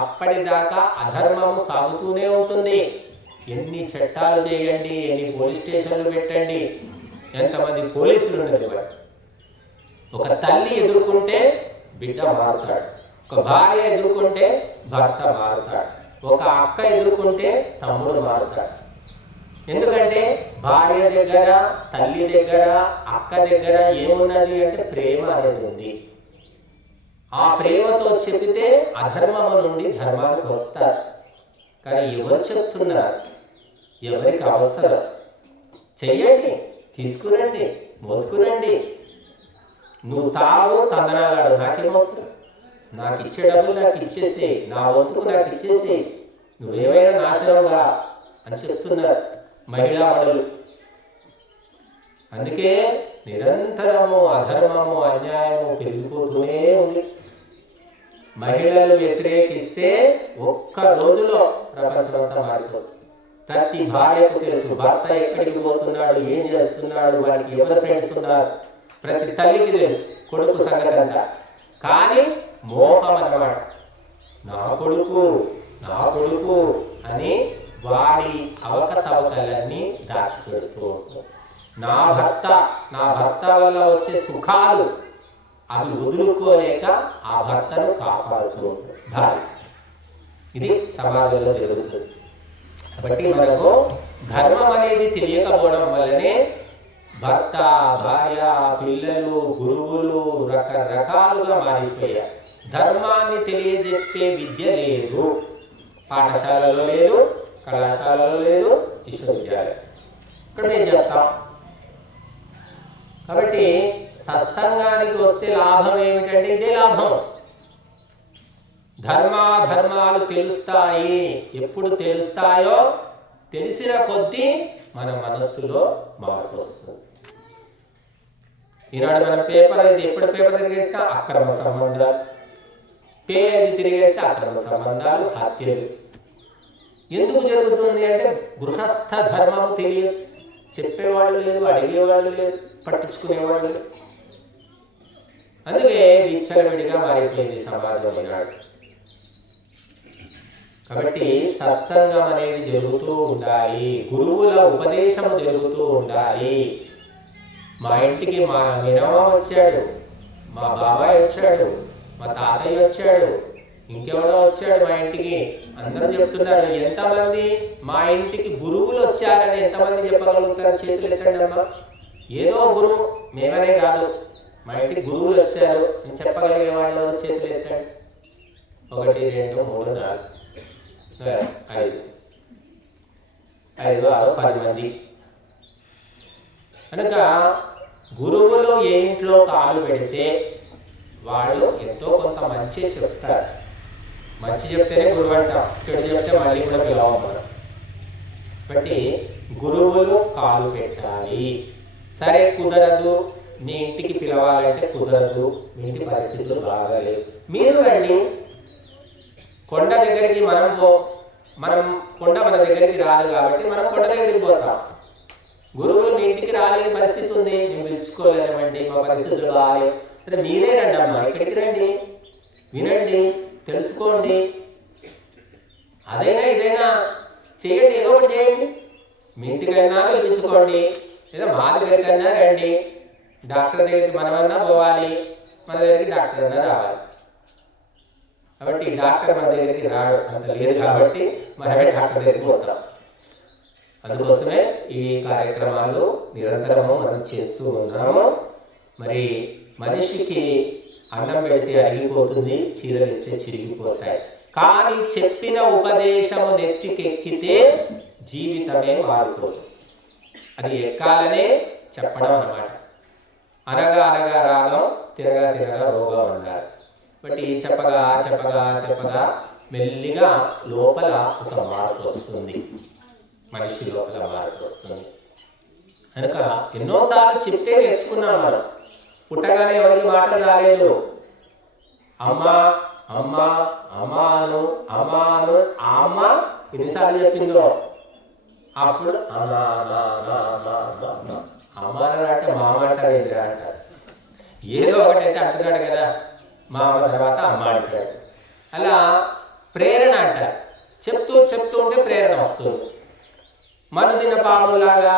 అప్పటిదాకా అధర్మము సాగుతూనే ఉంటుంది. ఎన్ని చట్టాలు చేయండి, ఎన్ని పోలీస్ స్టేషన్లు పెట్టండి, ఎంతమంది పోలీసులు ఉన్నారు. ఒక తల్లి ఎదుర్కొంటే బిడ్డ మారుతాడు, ఒక భార్య ఎదుర్కొంటే భర్త మారుతాడు, ఒక అక్క ఎదుర్కొంటే తమ్ముడు మారుతాడు. ఎందుకంటే భార్య దగ్గర, తల్లి దగ్గర, అక్క దగ్గర ఏమున్నది అంటే ప్రేమ అనేది ఉంది. ఆ ప్రేమతో చెబితే అధర్మము నుండి ధర్మానికి వస్తారు. కానీ ఎవరు చెప్తున్నారు? ఎవరికి అవసరం చెయ్యండి, తీసుకురండి, మోసుకురండి. నువ్వు తావు తందనాలాడు, నాకేమవసరం, నాకు ఇచ్చే డబ్బులు నాకు ఇచ్చేసి, నా వంతుకు నాకు ఇచ్చేసి, నువ్వేమైనా నాశనంగా అని చెప్తున్నారు మహిళా మనులు. అందుకే నిరంతరము అధర్మము, అన్యాయము పెరిగిపోతూనే ఉంది. మహిళలు వ్యతిరేకిస్తే ఒక్క రోజులో ప్రపంచమంతా మారిపోతుంది. ప్రతి భార్యకు తెలుసు భర్త ఎక్కడికి పోతున్నాడు, ఏం చేస్తున్నాడు, వారికి ఎవరు ఫ్రెండ్స్ ఉన్నారు. ప్రతి తల్లికి తెలుసు కొడుకు సంగతి అంతా. కానీ మోహం అన్నమాట, నా కొడుకు అని వాడి అవకతవకలన్నీ దాచిపెడుతూ ఉంటుంది. నా భర్త వల్ల వచ్చే సుఖాలు అవి వదులుకోలేక ఆ భర్తను కాపాడుతూ ఉంటుంది భార్య. ఇది సమాజంలో జరుగుతుంది. కాబట్టి మనకు ధర్మం అనేది తెలియకపోవడం వల్లనే భర్త, భార్య, పిల్లలు, గురువులు రకరకాలుగా మారిపోయారు. ధర్మాన్ని తెలియజెప్పే విద్య లేదు, పాఠశాలలో లేదు, కళాశాలలో లేదు, విశ్వవిద్యాలయం. ఇక్కడ మేము చెప్తాం. కాబట్టి సత్సంగానికి వస్తే లాభం ఏమిటంటే ఇదే లాభం. ధర్మాలు తెలుస్తాయి. ఎప్పుడు తెలుస్తాయో తెలిసిన కొద్దీ మన మనస్సులో మార్పు వస్తుంది. ఈనాడు మనం ఎప్పుడు పేపర్ తిరిగేసినా అక్రమ సంబంధాలు, పేరు తిరిగేస్తే అక్రమ సంబంధాలు, హత్యలు. ఎందుకు జరుగుతుంది అంటే గృహస్థ ధర్మము తెలియదు, చెప్పేవాళ్ళు లేదు, అడిగేవాళ్ళు లేదు, పట్టించుకునేవాళ్ళు లేదు. అందుకే విచ్చలవిడిగా మారిపోయింది సమాజం ఈనాడు. కాబట్టి సత్సంగం అనేది జరుగుతూ ఉండాలి, గురువుల ఉపదేశము జరుగుతూ ఉండాలి. మా ఇంటికి మా మినవ వచ్చాడు, మా బాబాయ్ వచ్చాడు, మా తాతయ్య వచ్చాడు, ఇంకెవడో వచ్చాడు మా ఇంటికి, అందరూ చెప్తున్నారు. ఎంతమంది మా ఇంటికి గురువులు వచ్చారని ఎంతమంది చెప్పగలుగుతారు? చేతులు ఎత్తండి అమ్మా. ఏదో గురువు, మేమనే కాదు, మా ఇంటికి గురువులు వచ్చారు అని చెప్పగలిగే వాళ్ళు చేతులు ఎత్తండి. 1 2 3 4 5 6 10 మంది. కనుక గురువులు ఏ ఇంట్లో కాలు పెడితే వాళ్ళు ఎంతో కొంత మంచి చెప్తారు. మంచి చెప్తేనే గురువు అంటాం, చెడు చెప్తే మళ్ళీ కూడా పిలవం మనం. కాబట్టి గురువులు కాలు పెట్టాలి. సరే కుదరదు, మీ ఇంటికి పిలవాలంటే కుదరదు, మీ ఇంటి పరిస్థితులు బాగాలేవు, మీరు రండి. కొండ దగ్గరికి మనం కొండ మన దగ్గరికి రాదు కాబట్టి మనం కొండ దగ్గరికి పోతాం. గురువులు మీ ఇంటికి రాలేని పరిస్థితి ఉంది, మేము పిలుచుకోలేమండి, మా పరిస్థితులు బాగాలేవు. సరే మీరే రండి అమ్మా, ఇక్కడికి రండి, వినండి, తెలుసుకోండి, అదైనా ఇదైనా చేయండి, ఏదో ఒకటి చేయండి. మీ ఇంటికైనా పిలిపించుకోండి, లేదా మా దగ్గరికైనా రండి. డాక్టర్ దగ్గరికి మనమన్నా పోవాలి, మన దగ్గరికి డాక్టర్ అన్నా రావాలి. కాబట్టి డాక్టర్ మన దగ్గరికి రాడు అంత లేదు కాబట్టి మనమే డాక్టర్ దగ్గరికి పోతాం. అందుకోసమే ఈ కార్యక్రమాలు నిరంతరము మనం చేస్తూ ఉన్నాము. మరి మనిషికి అన్నం పెడితే అరిగిపోతుంది, చీరలు ఇస్తే చిరిగిపోతాయి. కానీ చెప్పిన ఉపదేశము నెత్తికెక్కితే జీవితమే మారిపోతుంది. అది ఎక్కాలనే చెప్పడం అన్నమాట. అనగా అనగా రాగం, తిరగా తిరగా రోగం అన్నారు. బట్టి చెప్పగా చెప్పగా చెప్పగా మెల్లిగా లోపల ఒక మార్పు వస్తుంది, మనిషి లోపల మార్పు వస్తుంది. కనుక ఎన్నోసార్లు చెప్తే నేర్చుకున్నాం మనం. పుట్టగానే ఎవరికి మాటలు రాలేదు. అమ్మా అమ్మా అమ్మాను అమ్మాను అమ్మ ఎన్నిసార్లు చెప్పిందో అప్పుడు అమ్మా అమ్మాను అంటే మామ అంటారు, ఎదురా అంటారు. ఏదో ఒకటైతే అంటున్నాడు కదా, మామ తర్వాత అమ్మ అంటాడు. అలా ప్రేరణ అంటారు. చెప్తూ చెప్తూ ఉంటే ప్రేరణ వస్తుంది. మనుదిన పాములాగా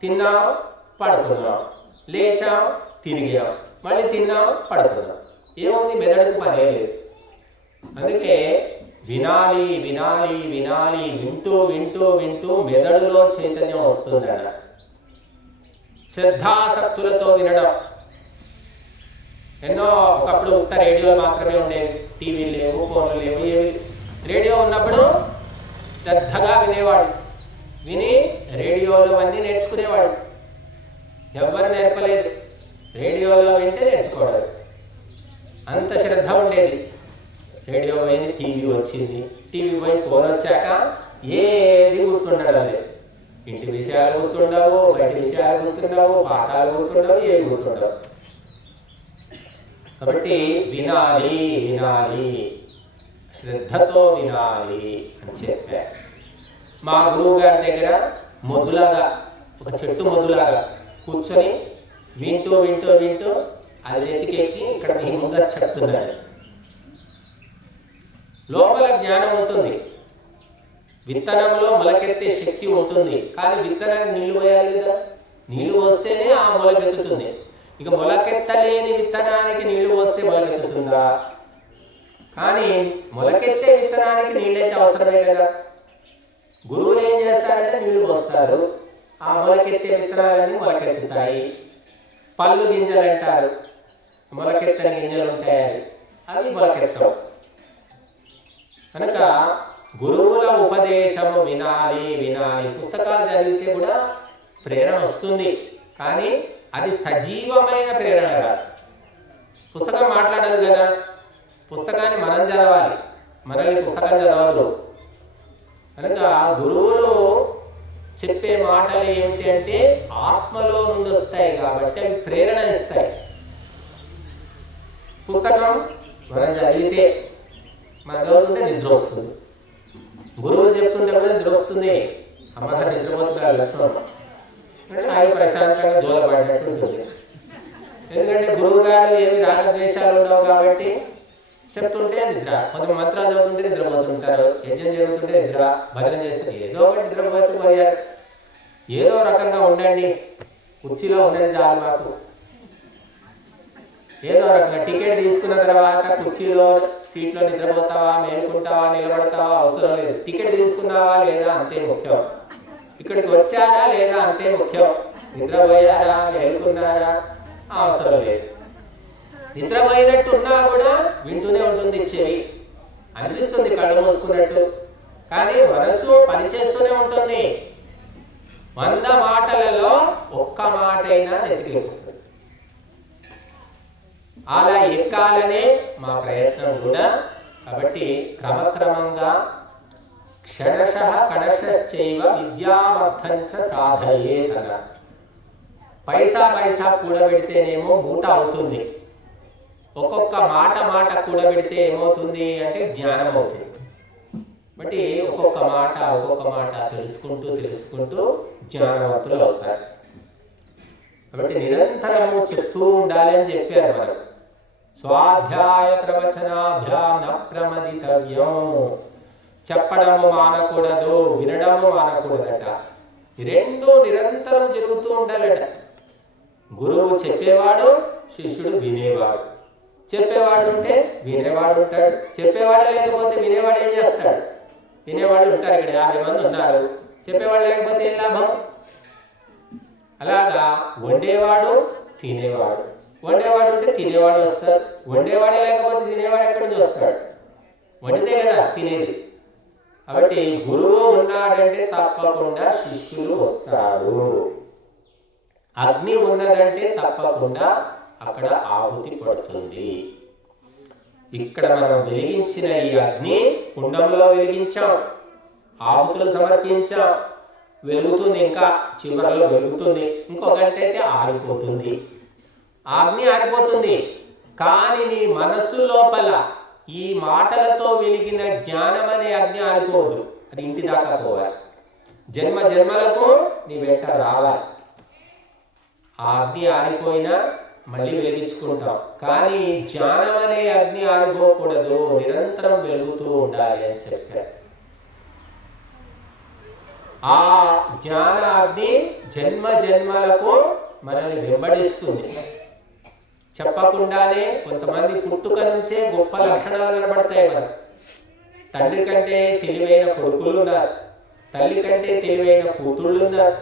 తిన్నాం, పడుకున్నాం, లేచాం, తిరిగాం, మళ్ళీ తిన్నాం, పడుకున్నాం. ఏముంది, మెదడుకు పనే లేదు. అందుకే వినాలి వినాలి వినాలి, వింటూ వింటూ వింటూ మెదడులో చైతన్యం వస్తుందన్న. శ్రద్ధాసక్తులతో వినడం. ఎన్నో ఒకప్పుడు ఉత్త రేడియోలు మాత్రమే ఉండేవి, టీవీలు లేవు, ఫోన్లు లేవు, ఏవి. రేడియో ఉన్నప్పుడు శ్రద్ధగా వినేవాడు, విని రేడియోలో అన్నీ నేర్చుకునేవాడు. ఎవరు నేర్పలేదు, రేడియోలో వింటే నేర్చుకోవడం. అంత శ్రద్ధ ఉండేది. రేడియో పోయింది, టీవీ వచ్చింది, టీవీ పోయి ఫోన్ వచ్చాక ఏది గుర్తుండడం లేదు. ఇంటి విషయాలు గుర్తుండవు, బయట విషయాలు గుర్తుండవు, పాఠాలు గుర్తుండవు, ఏవి గుర్తుండవు. కాబట్టి వినాలి వినాలి, శ్రద్ధతో వినాలి అని చెప్పారు. మా గురువు గారి దగ్గర మొద్దులాగా, ఒక చెట్టు మొద్దులాగా కూర్చొని వింటూ వింటూ వింటూ అది ఎత్తికెక్కి ఇక్కడ మీ ముందర చెప్తున్నాడు. లోపల జ్ఞానం ఉంటుంది, విత్తనంలో మొలకెత్తే శక్తి ఉంటుంది. కానీ విత్తనానికి నీళ్లు పోయాలి కదా, నీళ్లు పోస్తేనే ఆ మొలకెత్తుతుంది. ఇక మొలకెత్తలేని విత్తనానికి నీళ్లు పోస్తే మొలకెత్తుతుందా? కానీ మొలకెత్తే విత్తనానికి నీళ్ళైతే అవసరమే కదా. గురువులు ఏం చేస్తారంటే నీళ్లు పోస్తారు, ఆ మొలకెత్తే విత్తనాలన్నీ మొలకెత్తుతాయి. పళ్ళు గింజలు అంటారు, మొలకెత్తని గింజలు ఉంటాయి, అవి మొలకెత్తవు. కనుక గురువుల ఉపదేశము వినాలి వినాలి. పుస్తకాలు చదివితే కూడా ప్రేరణ వస్తుంది, కానీ అది సజీవమైన ప్రేరణ కాదు. పుస్తకం మాట్లాడదు కదా, పుస్తకాన్ని మనం చదవాలి, మనల్ని పుస్తకం చదవదు. కనుక గురువులు చెప్పే మాటలు ఏమిటి అంటే ఆత్మలో నుండి వస్తాయి కాబట్టి అవి ప్రేరణ ఇస్తాయి. పుస్తకం మనం చదివితే మన చదువుతుంటే నిద్ర వస్తుంది, గురువులు చెప్తుంటే కూడా నిద్ర వస్తుంది. అమ్మగారు నిద్రపోతున్నారు లక్ష్మణ్ అంటే అవి ప్రశాంతంగా జోలపడినట్టు ఉంటుంది. ఎందుకంటే గురువు గారు ఏమి రాగద్వేషాలు ఉండవు కాబట్టి చెప్తుంటే నిద్ర. కొంత మంత్రాలు చదువుతుంటే నిద్రపోతుంటారు, యజ్ఞం జరుగుతుంటే నిద్ర, భజన చేస్తుంటే ఏదో ఒకటి నిద్రపోతూ పోయారు. ఏదో రకంగా ఉండండి, కుర్చీలో ఉన్నది చాలు మాకు. ఏదో రకంగా టికెట్ తీసుకున్న తర్వాత కుర్చీలో సీట్లో నిద్రపోతావా, మేలుకుంటావా, నిలబడతావా అవసరం లేదు. టికెట్ తీసుకున్నావా లేదా అంతే ముఖ్యం. ఇక్కడికి వచ్చారా లేదా అంతే ముఖ్యం. నిద్రపోయారా, మేలుకున్నారా అవసరం లేదు. నిద్రపోయినట్టు ఉన్నా కూడా వింటూనే ఉంటుంది, చెవి అనిపిస్తుంది కళ్ళు మూసుకున్నట్టు, కానీ మనసు పనిచేస్తూనే ఉంటుంది. 100 మాటలలో ఒక్క మాట అయినా నెత్తికెక్కుతుంది. అలా ఎక్కాలనే మా ప్రయత్నం కూడా. కాబట్టి క్రమక్రమంగా క్షణశః కణశశ్చైవ విద్యామర్థంచ సాధయేత్ అన్నారు. పైసా పైసా కూడబెడితేనేమో మూట అవుతుంది. ఒక్కొక్క మాట మాట కూడబెడితే ఏమవుతుంది అంటే జ్ఞానం అవుతుంది. బట్టి ఒక్కొక్క మాట తెలుసుకుంటూ జ్ఞానవంతులు అవుతారు. కాబట్టి నిరంతరము చెప్తూ ఉండాలి అని చెప్పారు మనం. స్వాధ్యాయ ప్రవచనాభ్యాం న ప్రమదితవ్యం. చెప్పడము మానకూడదు, వినడము మానకూడదట. ఈ రెండు నిరంతరం జరుగుతూ ఉండాలట. గురువు చెప్పేవాడు, శిష్యుడు వినేవాడు. చెప్పేవాడు ఉంటే వినేవాడు ఉంటాడు. చెప్పేవాడు లేకపోతే వినేవాడు ఏం చేస్తాడు? వినేవాళ్ళు ఉంటారు. ఇక్కడ 50 మంది ఉన్నారు, చెప్పేవాడు లేకపోతే ఏం లాభం? అలాగా వండేవాడు తినేవాడు. వండేవాడు ఉంటే తినేవాడు వస్తాడు. వండేవాడే లేకపోతే తినేవాడు ఎక్కడి నుంచి వస్తాడు? వండితే కదా తినేది. కాబట్టి గురువు ఉన్నాడంటే తప్పకుండా శిష్యులు వస్తారు. అగ్ని ఉన్నదంటే తప్పకుండా అక్కడ ఆహుతి పడుతుంది. ఇక్కడ మనం వెలిగించిన ఈ అగ్ని కుండంలో వెలిగించాం, ఆహుతులు సమర్పించాం, వెలుగుతుంది. ఇంకా చివరిలో వెలుగుతుంది. ఇంకో గంట అయితే ఆరిపోతుంది. ఆ అగ్ని ఆరిపోతుంది. కానీ నీ మనస్సు లోపల ఈ మాటలతో వెలిగిన జ్ఞానం అనే అగ్ని ఆరిపోదు. అది ఇంటి దాకా పోవాలి. జన్మ జన్మలకు నీ వెంట రావాలి. ఆ అగ్ని ఆరిపోయినా మళ్ళీ వెలిగించుకుంటాం. కానీ జ్ఞానం అనే అగ్ని ఆరిపోకూడదు, నిరంతరం వెలుగుతూ ఉండాలి అని చెప్పారు. ఆ జ్ఞాన అగ్ని జన్మ జన్మలకు మనల్ని వెంబడిస్తుంది. చెప్పకుండానే కొంతమంది పుట్టుక నుంచే గొప్ప లక్షణాలు కనబడతాయి. మనం తండ్రి కంటే తెలివైన కొడుకులు ఉన్నారు, తల్లి కంటే తెలివైన కూతుళ్ళు ఉన్నారు,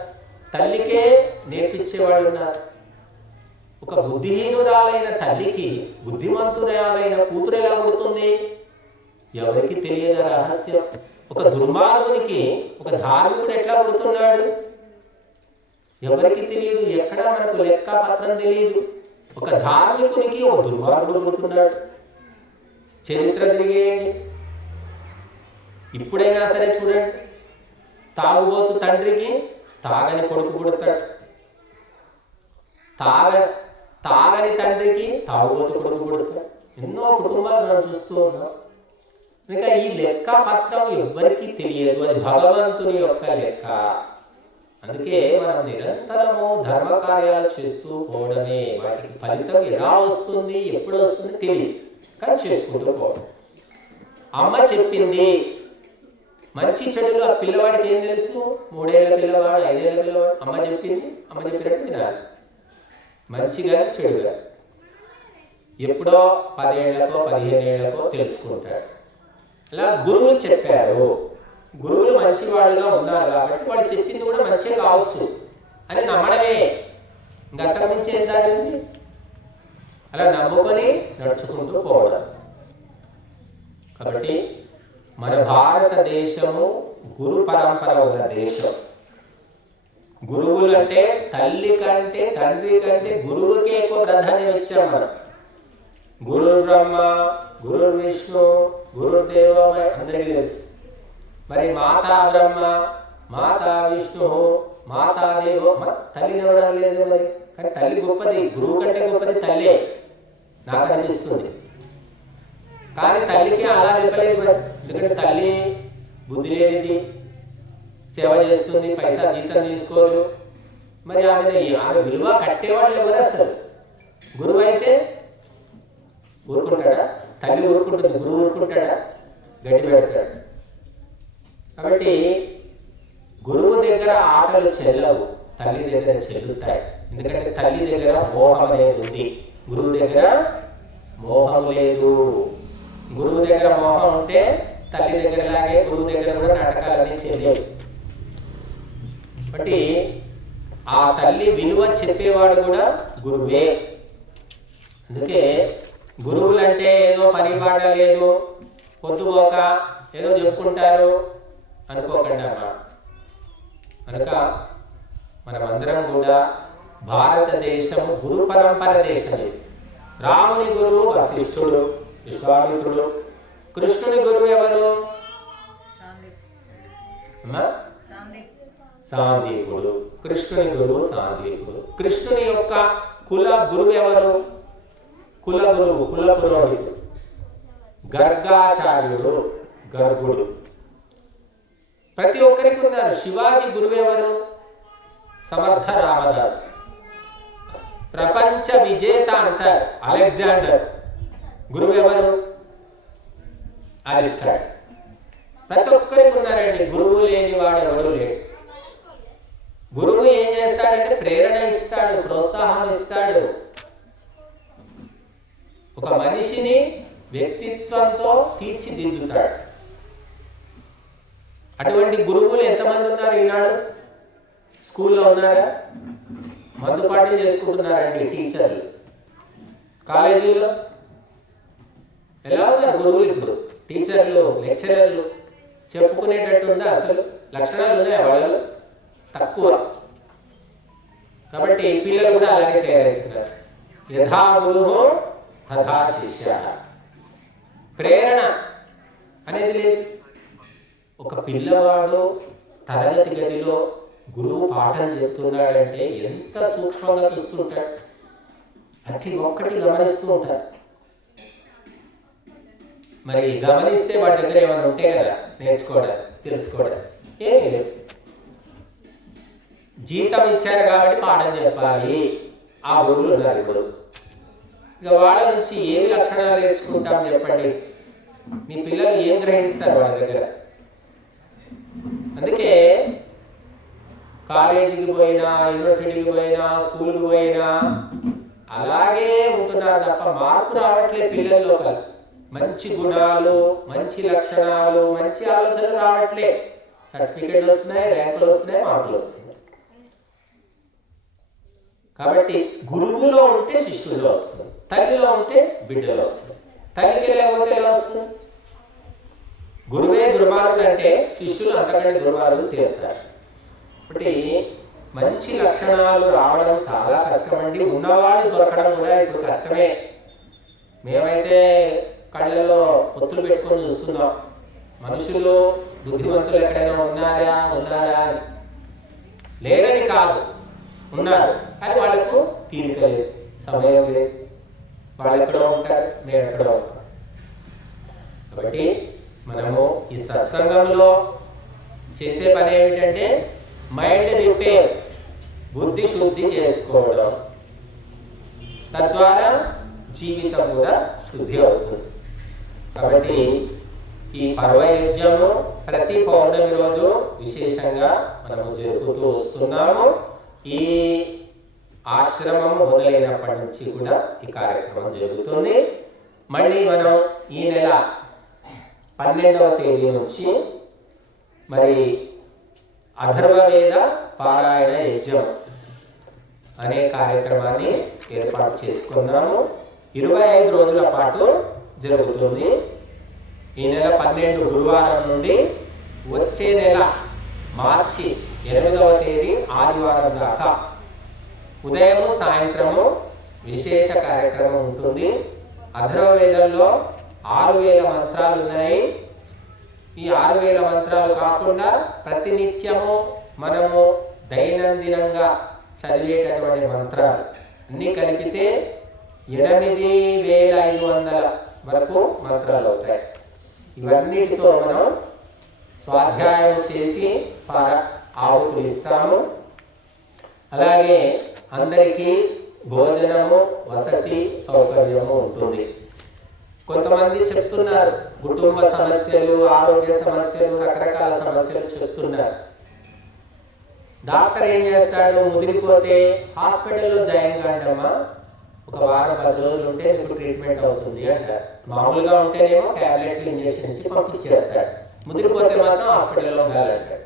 తల్లికే నేర్పించేవాళ్ళు ఉన్నారు. ఒక బుద్ధిహీనురాలైన తల్లికి బుద్ధిమంతురాలైన కూతురు ఎలా పుడుతుంది? ఎవరికి తెలియదు రహస్యం. ఒక దుర్మార్గునికి ఒక ధార్మికుడు ఎట్లా పుడుతున్నాడు? ఎవరికి తెలియదు. ఎక్కడా మనకు లెక్క పత్రం తెలియదు. ఒక ధార్మికునికి ఒక దుర్మార్గుడు పుడుతున్నాడు. చరిత్ర తిరిగేయండి. ఇప్పుడైనా సరే చూడండి, తాగుబోతు తండ్రికి తాగని కొడుకు పుడతాడు, తాగని తండ్రికి తాగుబోతు కొడుకు పుడతాడు. ఎన్నో కుటుంబాలు మనం చూస్తూ ఉన్నాం. ఇంకా ఈ లెక్క పత్రం ఎవ్వరికీ తెలియదు. అది భగవంతుని యొక్క లెక్క. అందుకే మనం నిరంతరము ధర్మ కార్యాలు చేస్తూ పోవడమే. వాటికి ఫలితం ఎలా వస్తుంది, ఎప్పుడు వస్తుంది తెలియదు, కానీ చేసుకుంటూ పోవడం. అమ్మ చెప్పింది, మంచి చెడులు ఆ పిల్లవాడికి ఏం తెలుసు? 3 ఏళ్ల పిల్లవాడు, 5 ఏళ్ల పిల్లవాడు. అమ్మ చెప్పింది, అమ్మ చెప్పినట్టు వినాలి. మంచిగా చెడుగా ఎప్పుడో 10 ఏళ్లకో 15 ఏళ్లకో తెలుసుకుంటాడు. అలా గురువులు చెప్పారు, గురువులు మంచి వాళ్ళుగా ఉన్నారు కాబట్టి వాళ్ళు చెప్పింది కూడా మంచిగా కావచ్చు అని నమ్మడమే. ఇంకంతకు మించి ఏం దాని ఉంది? అలా నమ్ముకొని నడుచుకుంటూ పోవడం. కాబట్టి మన భారతదేశము గురు పరంపర ఉన్న దేశం. గురువులు అంటే తల్లి కంటే తండ్రి కంటే గురువుకే ఎక్కువ ప్రాధాన్యం ఇచ్చాం మనం. గురు బ్రహ్మ, గురు విష్ణు, గురుదేవ అందరికీ తెలుసు. మరి మాతా బ్రహ్మ, మాతా విష్ణు, మాతా దేవ, తల్లిని ఎవరు లేదు మరి. కానీ తల్లి గొప్పది, గురువు కంటే గొప్పది తల్లే నాకు అనిపిస్తుంది. కానీ తల్లికి అలా చెప్పలేదు మరి. ఎందుకంటే తల్లి బుద్ధి లేనిది, సేవ చేస్తుంది, పైసా జీతం తీసుకోదు. మరి ఆమె విలువ కట్టేవాళ్ళు ఎవరు అసలు? గురువు అయితే ఊరుకుంటాడా? తల్లి ఊరుకుంటుంది, గురువు ఊరుకుంటాడా? గడ్డి పెడతాడు. కాబట్టి గురువు దగ్గర ఆటలు చెల్లవు, తల్లి దగ్గర చెల్లుతాయి. ఎందుకంటే తల్లి దగ్గర మోహం అనేది ఉంది, గురువు దగ్గర మోహం లేదు. గురువు దగ్గర మోహం ఉంటే తల్లి దగ్గర లాగే గురువు దగ్గర కూడా నాటకాలన్నీ చెల్లేవు. కాబట్టి ఆ తల్లి విలువ చెప్పేవాడు కూడా గురువే. అందుకే గురువులంటే ఏదో పని పాట లేదు, పొద్దుపోక ఏదో చెప్పుకుంటారు అనుకోకండి అమ్మా. కనుక మనమందరం కూడా భారతదేశం గురు పరంపర దేశం. రాముని గురువు వశిష్ఠుడు, విశ్వామిత్రుడు. కృష్ణుని గురువు ఎవరు? సాందీపుడు. కృష్ణుని గురువు సాందీపుడు. కృష్ణుని యొక్క కుల గురువు ఎవరు? కుల గురువు, కుల పురోహితుడు గర్గాచార్యుడు, గర్గుడు. ప్రతి ఒక్కరికి ఉన్నారు. శివాజీ గురువు ఎవరు? సమర్థ రామదాస్. ప్రపంచ విజేత అంటారు అలెగ్జాండర్. గురువు ఎవరు? అరిస్టాటిల్. ప్రతి ఒక్కరికి ఉన్నారండి. గురువు లేని వాడు ఎవడు లేడు. గురువు ఏం చేస్తాడంటే ప్రేరణ ఇస్తాడు, ప్రోత్సాహం ఇస్తాడు. ఒక మనిషిని వ్యక్తిత్వంతో తీర్చిదిద్దుతాడు. అటువంటి గురువులు ఎంతమంది ఉన్నారు ఈనాడు? స్కూల్లో ఉన్నారా? మందుపాటి చేసుకుంటున్నారండి టీచర్లు. కాలేజీలో ఎలా ఉన్నారు గురువులు? ఇప్పుడు టీచర్లు, లెక్చరర్లు చెప్పుకునేటట్టు ఉందా? అసలు లక్షణాలు ఉన్నాయా వాళ్ళు? తక్కువ. కాబట్టి పిల్లలు కూడా అలాగే తయారవుతున్నారు. యథా గురువు తథా శిష్య. ప్రేరణ అనేది లేదు. ఒక పిల్లవాడు తరగతి గదిలో గురువు పాఠం చెప్తున్నాడంటే ఎంత సూక్ష్మంగా చూస్తుంటాడు. ప్రతి ఒక్కటి గమనిస్తూ ఉంటాడు. మరి గమనిస్తే వాడి దగ్గర ఏమైనా ఉంటే కదా నేర్చుకోవడానికి, తెలుసుకోవడానికి. ఏమీ లేదు. జీతం ఇచ్చారు కాబట్టి పాఠం చెప్పాలి. ఆ గురువులు ఉన్నారు ఇప్పుడు. ఇక వాళ్ళ నుంచి ఏమి లక్షణాలు నేర్చుకుంటాం చెప్పండి? మీ పిల్లలు ఏం గ్రహిస్తారు వాళ్ళ దగ్గర? అందుకే కాలేజీకి పోయినా, యూనివర్సిటీకి పోయినా, స్కూల్కి పోయినా అలాగే ఉంటున్నారు తప్ప మార్పు రావట్లే పిల్లల్లో. మంచి గుణాలు, మంచి లక్షణాలు, మంచి ఆలోచనలు రావట్లే. సర్టిఫికెట్లు వస్తున్నాయి, ర్యాంకులు వస్తున్నాయి, మార్కులు వస్తున్నాయి. కాబట్టి గురువులో ఉంటే శిష్యుల్లో వస్తుంది, తల్లిలో ఉంటే బిడ్డలో వస్తుంది. తల్లికి లేకపోతే ఎలా వస్తుంది? గురువే దుర్మార్గుడు అంటే శిష్యులు అంతకంటే దుర్మార్గులు తీరుతారు. కాబట్టి మంచి లక్షణాలు రావడం చాలా కష్టమండి. ఉన్నవాళ్ళు దొరకడం కూడా ఇప్పుడు కష్టమే. మేమైతే కళ్ళలో ఒత్తులు పెట్టుకొని చూస్తున్నాం. మనుషులు బుద్ధిమంతులు ఎక్కడైనా ఉన్నారా అని. లేరని కాదు, ఉన్నారు. కానీ వాళ్ళకు తీరిక లేదు, సమయం లేదు. వాళ్ళు ఎక్కడో ఉంటారు, మేము ఎక్కడో ఉంటాం. కాబట్టి మనము ఈ సత్సంగంలో చేసే పని ఏమిటంటే మైండ్ రిపేర్, బుద్ధి శుద్ధి చేసుకోవడం. తద్వారా జీవితం కూడా శుద్ధి అవుతుంది. కాబట్టి ఈ పర్వయజ్ఞము ప్రతి పౌర్ణమి రోజు విశేషంగా మనము జరుపుతూ వస్తున్నాము. ఈ ఆశ్రమం మొదలైనప్పటి నుంచి కూడా ఈ కార్యక్రమం జరుగుతుంది. మళ్ళీ మనం ఈ నెల 12వ తేదీ నుంచి మరి అథర్వవేద పారాయణ యజ్ఞం అనే కార్యక్రమాన్ని ఏర్పాటు చేసుకున్నాము. 25 రోజుల పాటు జరుగుతుంది. ఈ నెల 12 గురువారం నుండి వచ్చే నెల మార్చి 8వ తేదీ ఆదివారం దాకా ఉదయము సాయంత్రము విశేష కార్యక్రమం ఉంటుంది. అథర్వవేదంలో 6000 మంత్రాలు ఉన్నాయి. ఈ 6000 మంత్రాలు కాకుండా ప్రతినిత్యము మనము దైనందినంగా చదివేటటువంటి మంత్రాలు అన్నీ కలిపితే 8500 వరకు మంత్రాలు అవుతాయి. ఇవన్నిటితో మనం స్వాధ్యాయం చేసి ఆహుతులు ఇస్తాము. అలాగే అందరికీ భోజనము, వసతి సౌకర్యము ఉంటుంది. కొంతమంది చెప్తున్నారు కుటుంబ సమస్యలు, ఆరోగ్య సమస్యలు, రకరకాల సమస్యలు చెప్తున్నారు. డాక్టర్ ఏం చేస్తాడు? ముదిరిపోతే హాస్పిటల్లో జాయిన్ కాండమ్మా, ఒక వారం 10 రోజులు ఉంటే మీకు ట్రీట్మెంట్ అవుతుంది అంటారు. మామూలుగా ఉంటేనేమో ట్యాబ్లెట్లు, ఇంజక్షన్ ఇచ్చి పంపించేస్తాడు. ముదిరిపోతే మాత్రం హాస్పిటల్లో ఉండాలంటాడు.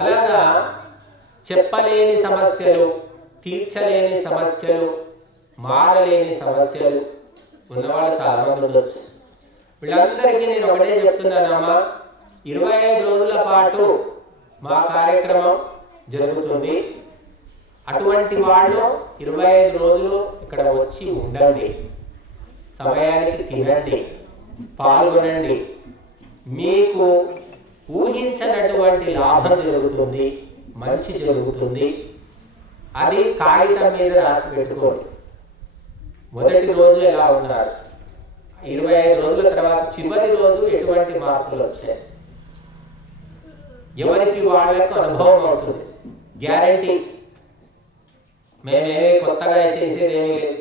అలాగా చెప్పలేని సమస్యలు, తీర్చలేని సమస్యలు, మారలేని సమస్యలు ఉన్నవాళ్ళు చాలామంది ఉండొచ్చు. వీళ్ళందరికీ నేను ఒకటే చెప్తున్నానమ్మా, 25 రోజుల పాటు మా కార్యక్రమం జరుగుతుంది. అటువంటి వాళ్ళు 25 రోజులు ఇక్కడ వచ్చి ఉండండి, సమయానికి తినండి, పాల్గొనండి. మీకు ఊహించనటువంటి లాభం జరుగుతుంది. మంచి జరుగుతుంది. అది కాగితం మీద రాసి పెట్టుకోండి. మొదటి రోజు ఎలా ఉన్నారు, 25 రోజుల తర్వాత చివరి రోజు ఎటువంటి మార్పులు వచ్చాయి, ఎవరికి వాళ్ళకు అనుభవం అవుతుంది. గ్యారంటీ. మేమేమీ కొత్తగా చేసేది ఏమీ లేదు.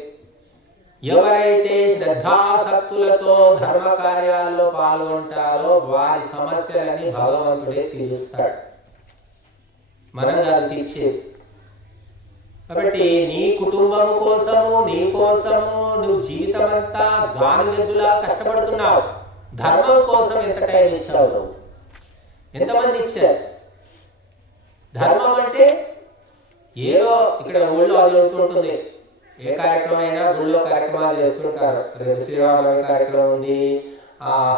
ఎవరైతే శ్రద్ధాసక్తులతో ధర్మ కార్యాల్లో పాల్గొంటారో వారి సమస్యలని భగవంతుడే తీరుస్తాడు, మనం కాదు తీర్చేది. కాబట్టి నీ కుటుంబం కోసము, నీ కోసము నువ్వు జీవితం అంతా గానుగెద్దులా కష్టపడుతున్నావు. ధర్మం కోసం ఎంత టైం ఇచ్చావు నువ్వు? ఎంతమంది ఇచ్చారు? ధర్మం అంటే ఏదో ఇక్కడ ఊళ్ళో అది జరుగుతుంటుంది. ఏ కార్యక్రమం అయినా ఊళ్ళో కార్యక్రమాలు చేస్తుంటారు. రేపు శ్రీరామనవమి కార్యక్రమం ఉంది,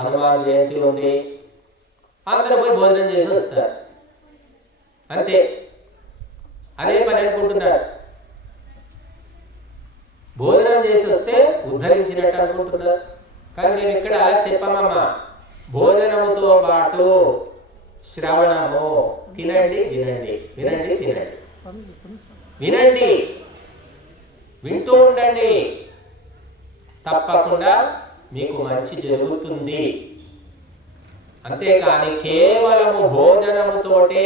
హనుమాన్ జయంతి ఉంది, అందరూ పోయి భోజనం చేసి వస్తారు, అంతే. అదే పని అనుకుంటున్నారు. భోజనం చేసి వస్తే ఉద్ధరించినట్టు అనుకుంటున్నారు. కానీ మేము ఇక్కడ అలా చెప్పామమ్మా. భోజనముతో పాటు శ్రవణము, తినండి వినండి, వినండి తినండి, వినండి వింటూ ఉండండి, తప్పకుండా మీకు మంచి జరుగుతుంది. అంతేకాని కేవలము భోజనముతోటే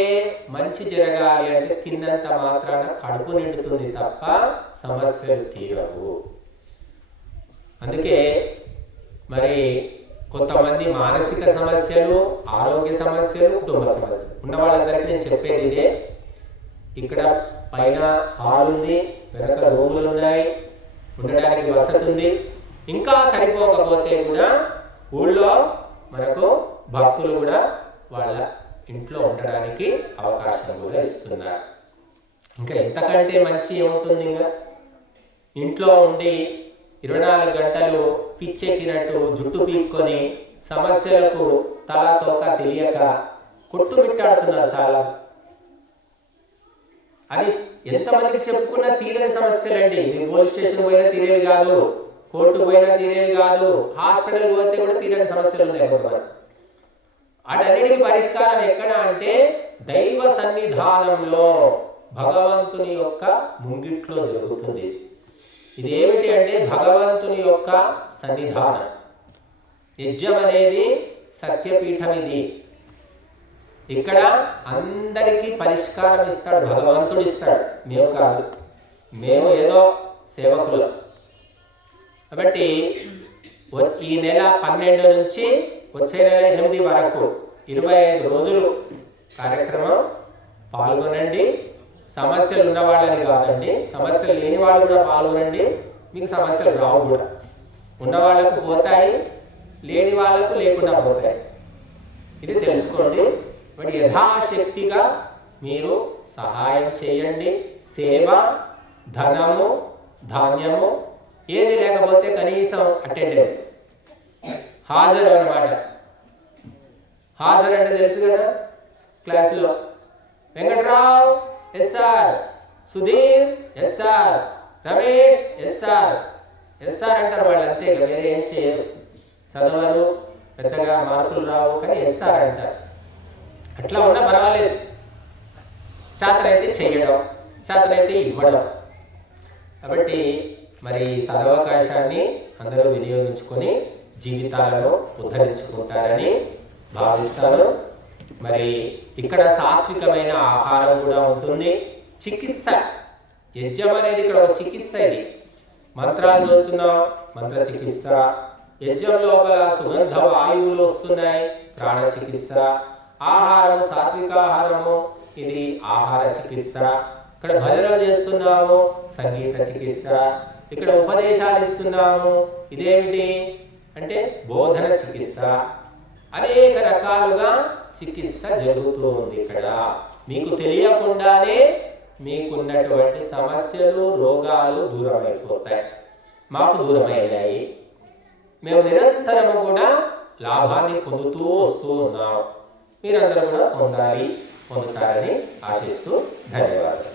మంచి జరగాలి అంటే తిన్నంత మాత్రాన కడుపు నిండుతుంది తప్ప సమస్యలు తీరవు. అందుకే మరి కొంతమంది మానసిక సమస్యలు, ఆరోగ్య సమస్యలు, కుటుంబ సమస్యలు ఉన్న వాళ్ళందరికీ నేను చెప్పేది ఇదే. ఇక్కడ పైన హాల్ ఉంది, వెనక రూములు ఉన్నాయి, ఉండడానికి వసతి ఉంది. ఇంకా సరిపోకపోతే కూడా ఊళ్ళో మనకు భక్తులు కూడా వాళ్ళ ఇంట్లో ఉండడానికి అవకాశం కూడా ఇస్తున్నారు. ఇంకా ఎంతకంటే మంచి ఏముంటుంది? ఇంకా ఇంట్లో ఉండి 24 గంటలు పిచ్చెక్కినట్టు జుట్టు పీక్కొని సమస్యలకు తలతోక తెలియక కొట్టుమిట్టాడుతున్నారు చాలా. అది ఎంతమందికి చెప్పుకున్నా తీరని సమస్యలండి. మీరు పోలీస్ స్టేషన్ పోయినా తీరేవి కాదు, కోర్టు పోయినా తీరేవి కాదు, హాస్పిటల్ పోతే కూడా తీరని సమస్యలు ఉన్నాయి కొంతమంది. వాటన్నిటికీ పరిష్కారం ఎక్కడ అంటే దైవ సన్నిధానంలో, భగవంతుని యొక్క ముంగిట్లో జరుగుతుంది. ఇది ఏమిటి అంటే భగవంతుని యొక్క సన్నిధానం. యజ్ఞం అనేది సత్యపీఠం. ఇది ఇక్కడ అందరికీ పరిష్కారం ఇస్తాడు, భగవంతుడు ఇస్తాడు, మేము కాదు. మేము ఏదో సేవకులం. కాబట్టి ఈ నెల 12 నుంచి వచ్చే నెల 8 వరకు 25 రోజులు కార్యక్రమం పాల్గొనండి. సమస్యలు ఉన్న వాళ్ళని కాదండి, సమస్యలు లేని వాళ్ళు కూడా పాల్గొనండి. మీకు సమస్యలు రావు కూడా. ఉన్న వాళ్ళకు పోతాయి, లేని వాళ్ళకు లేకుండా పోతాయి. ఇది తెలుసుకోండి. బట్ యథాశక్తిగా మీరు సహాయం చేయండి. సేవ, ధనము, ధాన్యము ఏది లేకపోతే కనీసం అటెండెన్స్, హాజరు అన్నమాట. హాజరు అంటే తెలుసు కదా, క్లాసులో Venkatrao sir, Sudheer sir, Ramesh sir, sir అంటారు వాళ్ళు, అంతే. వేరే ఏం చేయరు, చదవరు, పెద్దగా మార్కులు రావు, కానీ ఎస్ఆర్ అంటారు. అట్లా ఉన్నా పర్వాలేదు. చేతనైతే చెయ్యడం, చేతనైతే ఇవ్వడం. కాబట్టి మరి సదవకాశాన్ని అందరూ వినియోగించుకొని జీవితాలను ఉద్ధరించుకుంటారని భావిస్తాను. మరి ఇక్కడ సాత్వికమైన ఆహారం కూడా ఉంటుంది. చికిత్స, యజ్ఞం అనేది ఇక్కడ ఒక చికిత్స. ఇది మంత్రాలు చదువుతున్నాం, మంత్ర చికిత్స. యజ్ఞం లోపల సుగంధ వాయువులు వస్తున్నాయి, ప్రాణ చికిత్స. ఆహారము సాత్వికాహారము, ఇది ఆహార చికిత్స. ఇక్కడ భజనలు చేస్తున్నాము, సంగీత చికిత్స. ఇక్కడ ఉపదేశాలు ఇస్తున్నాము, ఇదేమిటి అంటే బోధన చికిత్స. అనేక రకాలుగా చికిత్స జరుగుతూ ఉంది ఇక్కడ. మీకు తెలియకుండానే మీకున్నటువంటి సమస్యలు, రోగాలు దూరమైపోతాయి. మాకు దూరమయ్యాయి. మేము నిరంతరము కూడా లాభాన్ని పొందుతూ వస్తూ ఉన్నాం. మీరందరూ కూడా పొందాలి, పొందుతారని ఆశిస్తూ ధన్యవాదాలు.